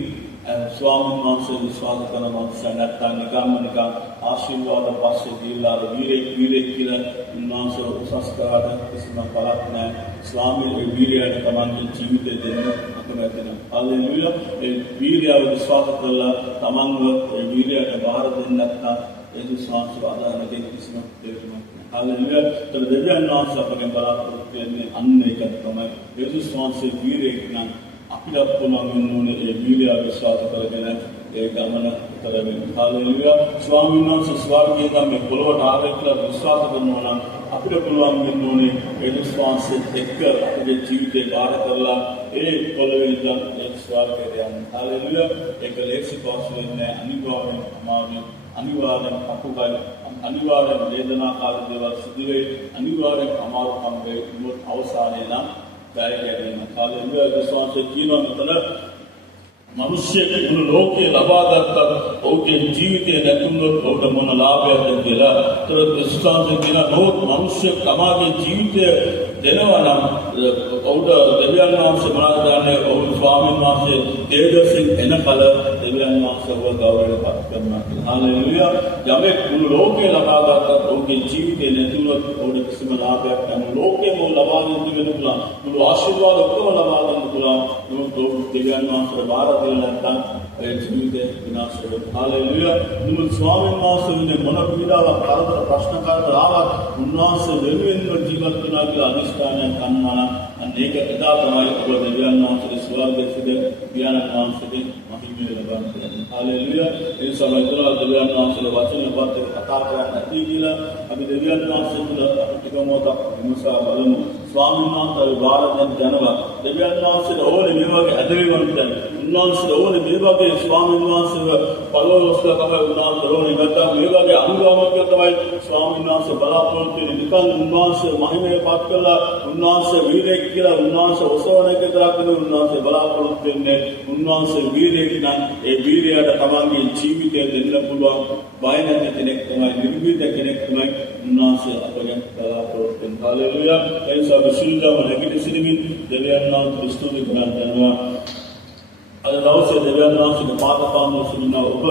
ස්වාමීන් වහන්සේ විශ්වාස කරන මනුස්සය නැත්නම් නිකන් ආශිර්වාද පස්සේ දීලා වීරයෙක් කියලා උන්වහන්සේ උසස් කරාට කිසිම බලක් නැහැ. ස්වාමීන් වීරයාට තමන්ගේ ජීවිතේ දෙන්න අකමැති නැහැ. හalleluya. ඒ වීරයාව විශ්වාස කරලා තමන්ව ඒ වීරයාට බාර දෙන්න නැත්නම් යේසුස් වහන්සේ ආදානකේ කිසිම දෙයක් නැහැ. හalleluya. තව දෙවියන් වහන්සේ අපගෙන් බලාපොරොත්තු වෙන්නේ අන්න ඒක තමයි. යේසුස් වහන්සේ වීරයෙක් නම් අපිට පුළුවන් වෙනුනේ ඒ වීරයා විශ්වාස කරගෙන ඒ ගමන කරගෙන. හalleluya. ස්වාමීන් වහන්සේ ස්වර්ගයේ මේ පොළොවට ආවේ කියලා විශ්වාස කරනවා නම් අපිට පුළුවන් වෙනුනේ යේසුස් වහන්සේත් එක්ක අපේ ජීවිතේ බාර කරලා ඒ පොළොවේ ඉඳන් ඒ ස්වර්ගයට යන්න. හalleluya. ඒක ලේසි පාස් වෙන්නේ අනිවාර්යෙන් අමාරුයි. අනිවාර්යෙන් අපුගල අනිවාර්යෙන් වේදනාකාරී දේවල් සිදු වේ. අනිවාර්යෙන් අමාරුකම් වේ. අවසානයේ නම් ජය ගැනීම. හalleluya. විශ්වාසයේ කියනවා මෙතන මිනිස්සෙක් මුළු ලෝකේ ලබාගත්තත් ඔහුගේ ජීවිතේ නැතුනොත් ඔහුට මොන ලාභයක්ද කියලා. ඒතර ක්‍රිස්තුන්සේ කියන නෝත් මිනිස්සෙක් තමාගේ ජීවිතය දෙනවා නම් ඔහුට දෙවියන් වහන්සේ මොනවද දන්නේ? ඔහු ස්වාමීන් වහන්සේ තේජසින් එනකල දෙවියන් වහන්සේ ඔහුව ගෞරවපත් කරනවා. හාලෙලූයා. යමෙක් මුළු ලෝකේ ලබාගත්තත් ඔහුගේ ජීවිතේ නැතුනොත් ඔහුට කිසිම ලාභයක් නැහැ. ලෝකෙම ලබා ගන්න පුළුවන්. මුළු ආශිර්වාද ඔක්කොම ලබා ගන්න පුළුවන්. නමුත් දෙවියන් වහන්සේ බාර දෙන්න නැත්නම් ඒ ජීවිතේ විනාශ වෙනවා. හාලෙලූයා. මුළු ස්වාමීන් වහන්සේ මොන පීඩාවක් කරදර ප්‍රශ්න කරදර ආවත් උන්වහන්සේ වෙනුවෙන්ම ජීවත් වෙනවා කියලා අනිෂ්ඨානයක් ගන්නවා නම් අන්න ඒක එදා තමයි ඔබ දෙවියන් වහන්සේගේ ස්වර්ගයේ ඥාන වහන්සේගේ මහිමය ලබන්නේ. හාලෙලූයා. ඒ සමයතලා දෙවියන් වහන්සේගේ වචනවත් කතා කරන්නේ නැති කියලා අපි දෙවියන් වහන්සේ තුළ ටික මොහොතක් විමසා බලමු. ස්වාමීන් වහන්සේ බාර දෙන ජනවා දෙවියන් වහන්සේට ඕනේ මේ වගේ ඇදහිවන්තයි. උන්වහන්සේට ඕනේ මේ වගේ ස්වාමීන් වහන්සේව පළවස්ලා තමයි උන්වහන්සේ ඕනේ නැත්නම් මේ වගේ අනුගාමක තමයි ස්වාමීන් වහන්සේ බලාපොරොත්තු වෙන්නේ. නිකන් උන්වහන්සේ මහිමයපත් කළා උන්වහන්සේ වීරයෙක් කියලා උන්වහන්සේ ඔසවන එක විතරක් නෙවෙයි උන්වහන්සේ බලාපොරොත්තු වෙන්නේ. උන්වහන්සේ වීරයෙක් නම් ඒ වීරයාට තමන්ගේ ජීවිතය දෙන්න පුළුවන් බය නැති කෙනෙක් තමයි නිර්භීත කෙනෙක් තමයි උන්වහන්සේ අපගෙන් බලාපොරොත්තු වෙන්නේ. හාලෙලූයා. ඒ නිසා විශ්වාසව නැගිට සිටමින් දෙවියන් වහන්සේ ස්තුති කරනවා. අද දවසේ දෙවියන් වහන්සේගේ පාදපාන්දර සිටින ඔබ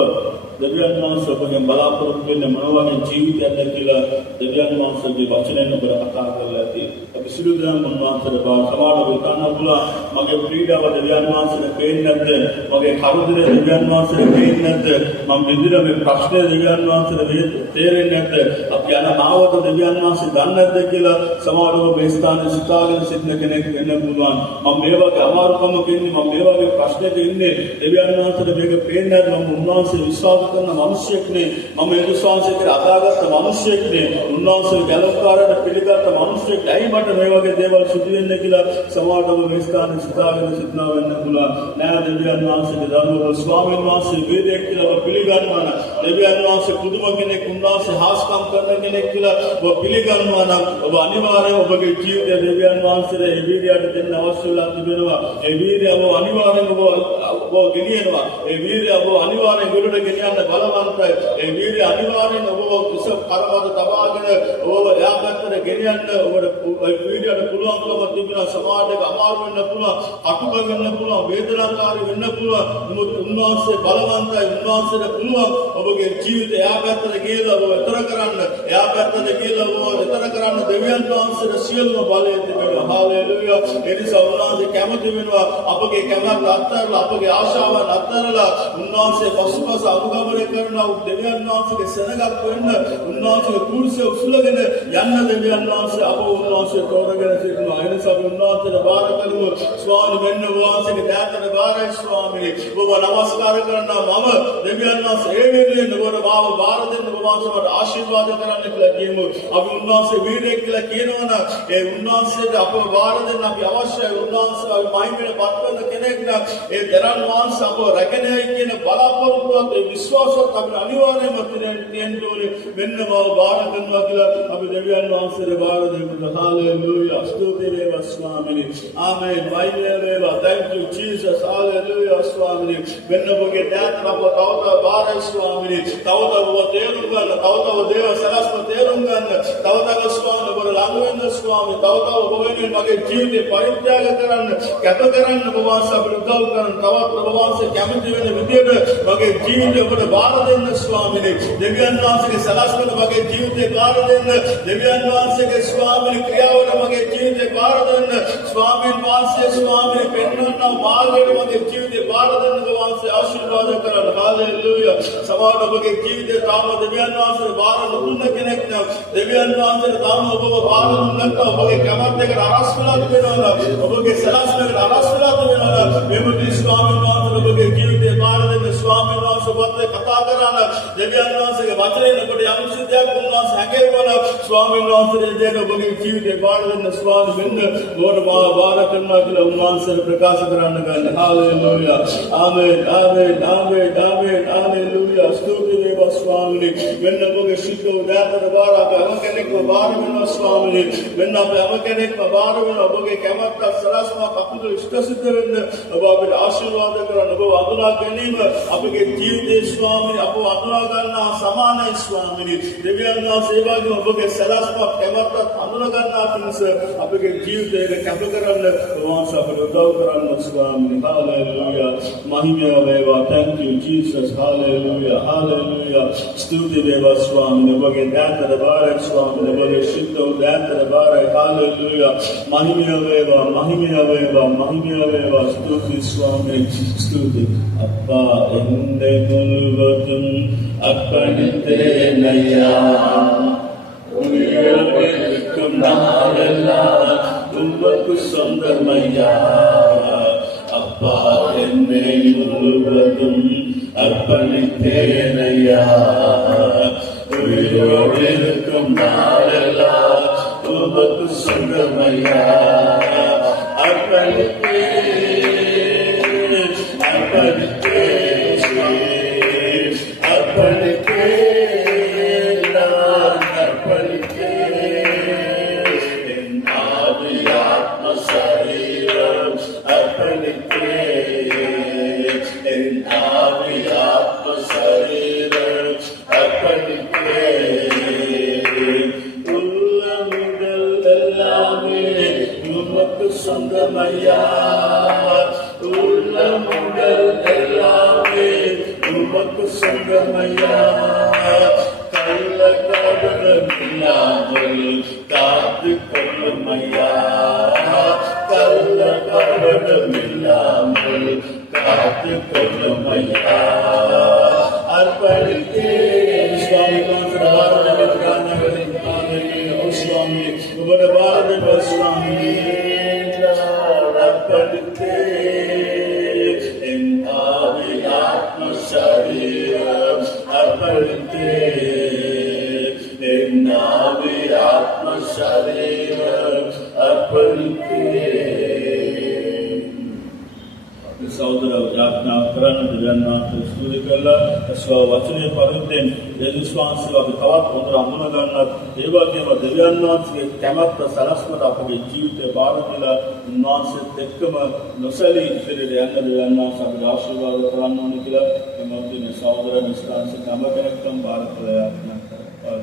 දෙවියන් වහන්සේ ඔබගෙන් බලාපොරොත්තු වෙන්නේ මොන වගේ ජීවිතයක්ද කියලා දෙවියන් වහන්සේගේ වචනයෙන් ඔබට කතා කරලා ඇති. අපි සිළු දහම් වහන්සේට සමාන වෙන්න පුළුවන්. මගේ පීඩාව දෙවියන් වහන්සේට පේන්නේ නැද්ද? මගේ කරදරේ දෙවියන් වහන්සේට පේන්නේ නැද්ද? මම විඳින මේ ප්‍රශ්නේ දෙවියන් වහන්සේට තේරෙන්නේ නැද්ද? අපි යන මාවත දෙවියන් වහන්සේ දන්නේ නැද්ද කියලා සමානව මේ ස්ථානයේ සිතාගෙන සිටින කෙනෙක් වෙන්න පුළුවන්. මම මේ වගේ අමාරුකමක ඉන්නේ මම මේ වගේ ප්‍රශ්නයක ඉන්නේ දෙවියන් වහන්සේට මේක පේන්නේ නැද්ද? මම උන්වහන්සේ විශ්වාස කරන මිනිසෙක්නේ. මම ඒ විශ්වාසය කියලා අදාගත්ත මිනිසෙක්නේ. උන්වහන්සේ ගැලවකාරයට පිළිගත්ත මිනිසෙක්. ඇයි මට මේ වගේ දේවල් සිදු වෙන්නේ කියලා සමාජව මේ ස්ථානයේ සිතාගෙන සිටනවා වෙන්න පුළුවන්. නෑ දෙවියන් වහන්සේගේ ධර්මවල ස්වාමීන් වහන්සේ වේදයක් කියලා ඔබ පිළිගන්නවා නම් දෙවියන් වහන්සේ පුදුම කෙනෙක් උන්වහන්සේ හාස්කම් කරන කෙනෙක් කියලා ඔබ පිළිගන්නවා නම් ඔබ අනිවාර්යයෙන් ඔබගේ ජීවිතය දෙවියන් වහන්සේට ඒ වීර්යයට දෙන්න අවශ්‍ය වෙලා තිබෙනවා. ඒ වීර්යව අනිවාර්යෙන් ඔබ ගෙනියනවා. ඒ වීර්යව අනිවාර්යෙන් ගොඩට ගෙනියන්න බලවන්තයි. ඒ වීර්ය අනිවාර්යෙන් ඔබ ඉස කරවද තබාගෙන ඔබ එයා පැත්තට ගෙනියන්න ඔබට වීර්යයට පුළුවන්කම තිබෙනවා. සමාජයක අමාරු වෙන්න පුළුවන්, අකුක වෙන්න පුළුවන්, වේදනාකාරී වෙන්න පුළුවන්. නමුත් උන්වහන්සේ බලවන්තයි. උන්වහන්සේට පුළුවන් ඔබගේ ජීවිතය එයා පැත්තට ගියලා ඔබ ඈතර කරන්න. එයා පැත්තට ගියලා ඔබ ඈතර කරන්න දෙවියන් වහන්සේට සියලුම බලය තිබෙනවා. හාලෙලූයා. ඒ නිසා උන්වහන්සේ කැමති වෙනවා අපගේ කැමැත්ත අත්හැරලා අපගේ ආශාවන් අත්හැරලා උන්වහන්සේ පසුපස අනුගමනය කරන දෙවියන් වහන්සේගේ සෙනගක් වෙන්න උන්වහන්සේගේ කුරුසේ උසුලගෙන යන්න දෙවියන් වහන්සේ අප උන්වහන්සේ තෝරගෙන සිටිනවා. ඒ නිසා උන්වහන්සේට බාර කරමු. ස්වාමී වෙන්න උන්වහන්සේගේ දෑතට බාරයි ස්වාමී. ඔබ නමස්කාර කරනවා මම දෙවියන් වහන්සේ ඒ වෙනුවෙන් ඔබට මාව බාර දෙන්න ඔබ වහන්සේට ආශිර්වාද කරන්න කියලා කියමු. අපි උන්වහන්සේ වීරයෙක් කියලා කියනවනම් ඒ උන්වහන්සේට අපව බාර දෙන්න අපි අවශ්‍යයි. උන්වහන්සේ අපි මහිමයට පත් කරන කෙනෙක් නම් ඒ දරන් වහන්සේ අපව රැකෙනයි කියන බලාපොරොත්තුවත් ඒ විශ්වාසවත් අපි අනිවාර්යයෙන්ම තියෙන්න ඕනේ. මෙන්න මාව බාර කරනවා කියලා අපි දෙවියන් වහන්සේට බාර දෙමු. හාලෙලූයා. ස්තුති වේවා ස්වාමීනි. ආමේන්. මහිමය වේවා. Thank you Jesus. හාලෙලූයා ස්වාමීනි. මෙන්න ඔබගේ දෑතට අපව තවතව බාරයි ස්වාමීනි. තවතව ඔබ තේරුම් ගන්න. තවතව දේව සලස්ම තේරුම් ගන්න. තවතව ස්වාමීනි ඔබ ළඟ වෙන්න ස්වාමීනි. තවතව ඔබ වෙනුවෙන් මගේ ජීවිතේ පරිත්‍යාග කරන්න, කැප කරන්න ඔබ වහන්සේ අපිට උදව් කරන්න. තවත් ඔබ වහන්සේ කැමති වෙන විදියට මගේ ජීවිතය ඔබට බාර දෙන්න ස්වාමීනි. දෙවියන් වහන්සේගේ සලස්මට මගේ ජීවිතේ බාර දෙන්න. දෙවියන් වහන්සේගේ ස්වාමීනි ක්‍රියාවට මගේ ජීවිතේ බාර දෙන්න. ස්වාමීන් වහන්සේ ස්වාමීනි පෙන්වන්නා මාර්ගයට මගේ ජීවිතේ බාර දෙන්න ඔබ වහන්සේ ආශිර්වාද කරන්න. හාලෙලූයා. සමාන ඔබගේ ජීවිතේ තාම දෙවියන් වහන්සේ බාර නොදුන්න කෙනෙක් නම් දෙවියන් වහන්සේට තාම ඔබව බාර දුන්නත් ඔබගේ කැමැත්තකට අරස් වෙලා තිබෙනවා. ඔබගේ සලස්මකට අරස් වෙලා තිබෙනවා. මෙමුති ස්වාමීන් වහන්සේ ඔබගේ ජීවිතේ බාර දෙන්න. ස්වාමීන් වහන්සේ ඔබත් කතා කරන දෙවියන් වහන්සේගේ වචනයෙන් ඔබට යම් සිද්ධියක් උන්වහන්සේ හැකේවන ස්වාමීන් වහන්සේ දෙන ඔබගේ ජීවිතේ බාර දෙන්න. ස්වාමීන් වෙන්න ඔබට මාව බාර කරනවා කියලා උන්වහන්සේ ප්‍රකාශ කරන්න ගන්න. හාලෙලූයා. ආමේන්. ආමේන්. ආමේන්. ආමේන්. හාලෙලූයා. ස්තුති වේවා ස්වාමීනි. මෙන්න ඔබගේ සිත උදාතර බාර අප හැම කෙනෙක්ම බාර වෙනවා ස්වාමීනි. මෙන්න අප හැම කෙනෙක්ම බාර වෙනවා ඔබගේ කැමැත්ත සලස්වා කපුට ඉෂ්ට සිද්ධ වෙන්න ඔබ අපිට ආශිර්වාද කරන්න. ඔබ අඳුනා ගැනීම අපගේ ජීවිතේ ස්වාමීනි අප අඳුනා ගන්නා සමානයි ස්වාමීනි. දෙවියන් වහන්සේ ඒ වගේම ඔබගේ සලස්වා කැමැත්ත අඳුනා ගන්නා පිණිස අපගේ ජීවිතේ කැප කරන්න වහන්සේ අපට උදව් කරන්න ස්වාමීනි. හාලෙලූයා. මහිමය වේවා. Thank you Jesus. Hallelujah. Hallelujah. ස්තුති වේවා ස්වාමීනි. ඔබගේ දාතර බාරයි ස්වාමීනි. ඔබගේ සිත දාතර බාරයි. හාලෙලූයා. මහිමය වේවා. මහිමය වේවා. මහිමය වේවා. ස්තුති ස්වාමීනි. ස්තුති. அப்பா என்னை முழுவதும் அர்ப்பணித்தேனையா உயிரோடு இருக்கும் நாளெல்லாம் உமக்கு சொந்தமையா அப்பா என்னை முழுவதும் அர்ப்பணித்தேனையா உயிரோடு இருக்கும் நாளெல்லாம் உமக்கு சொந்தமையா சொந்தமையா உள்ளமுடல் எல்லாமே உமக்கு சொந்தமையா கள்ள கபடம் இல்லாமல் காத்து கொள்ளுமையா கள்ள கபடம் இல்லாமல் காத்து கொள்ளுமையா அர்ப்பணித்தே சுவாமி சுவாமி உங்களோட பாரத சுவாமி அர்ப்பணித்தே என் ஆவி ஆத்ம சரீரம் அர்ப்பணித்தே என் ஆவி ஆத்ம சரீரம் அர்ப்பணித்தே සහෝදර යාඥා කරන දෙවියන් වහන්සේ ස්තුති කළා. ස්ව වචනේ පරිද්දෙන් යේසුස් වහන්සේ අපි තවත් හොඳට අඳුන ගන්නත් ඒ වගේම දෙවියන් වහන්සේගේ කැමැත්ත සලස්වන අපගේ ජීවිතේ බාර දීලා උන්වහන්සේත් එක්කම නොසැලී ඉදිරියට යන්න දෙවියන් වහන්සේ අපිට ආශිර්වාද කරන්න ඕනේ කියලා එමත් මේ සහෝදර මිස්ටාන්සේ තම කෙනෙක්ම බාර කළා යාඥා කරා.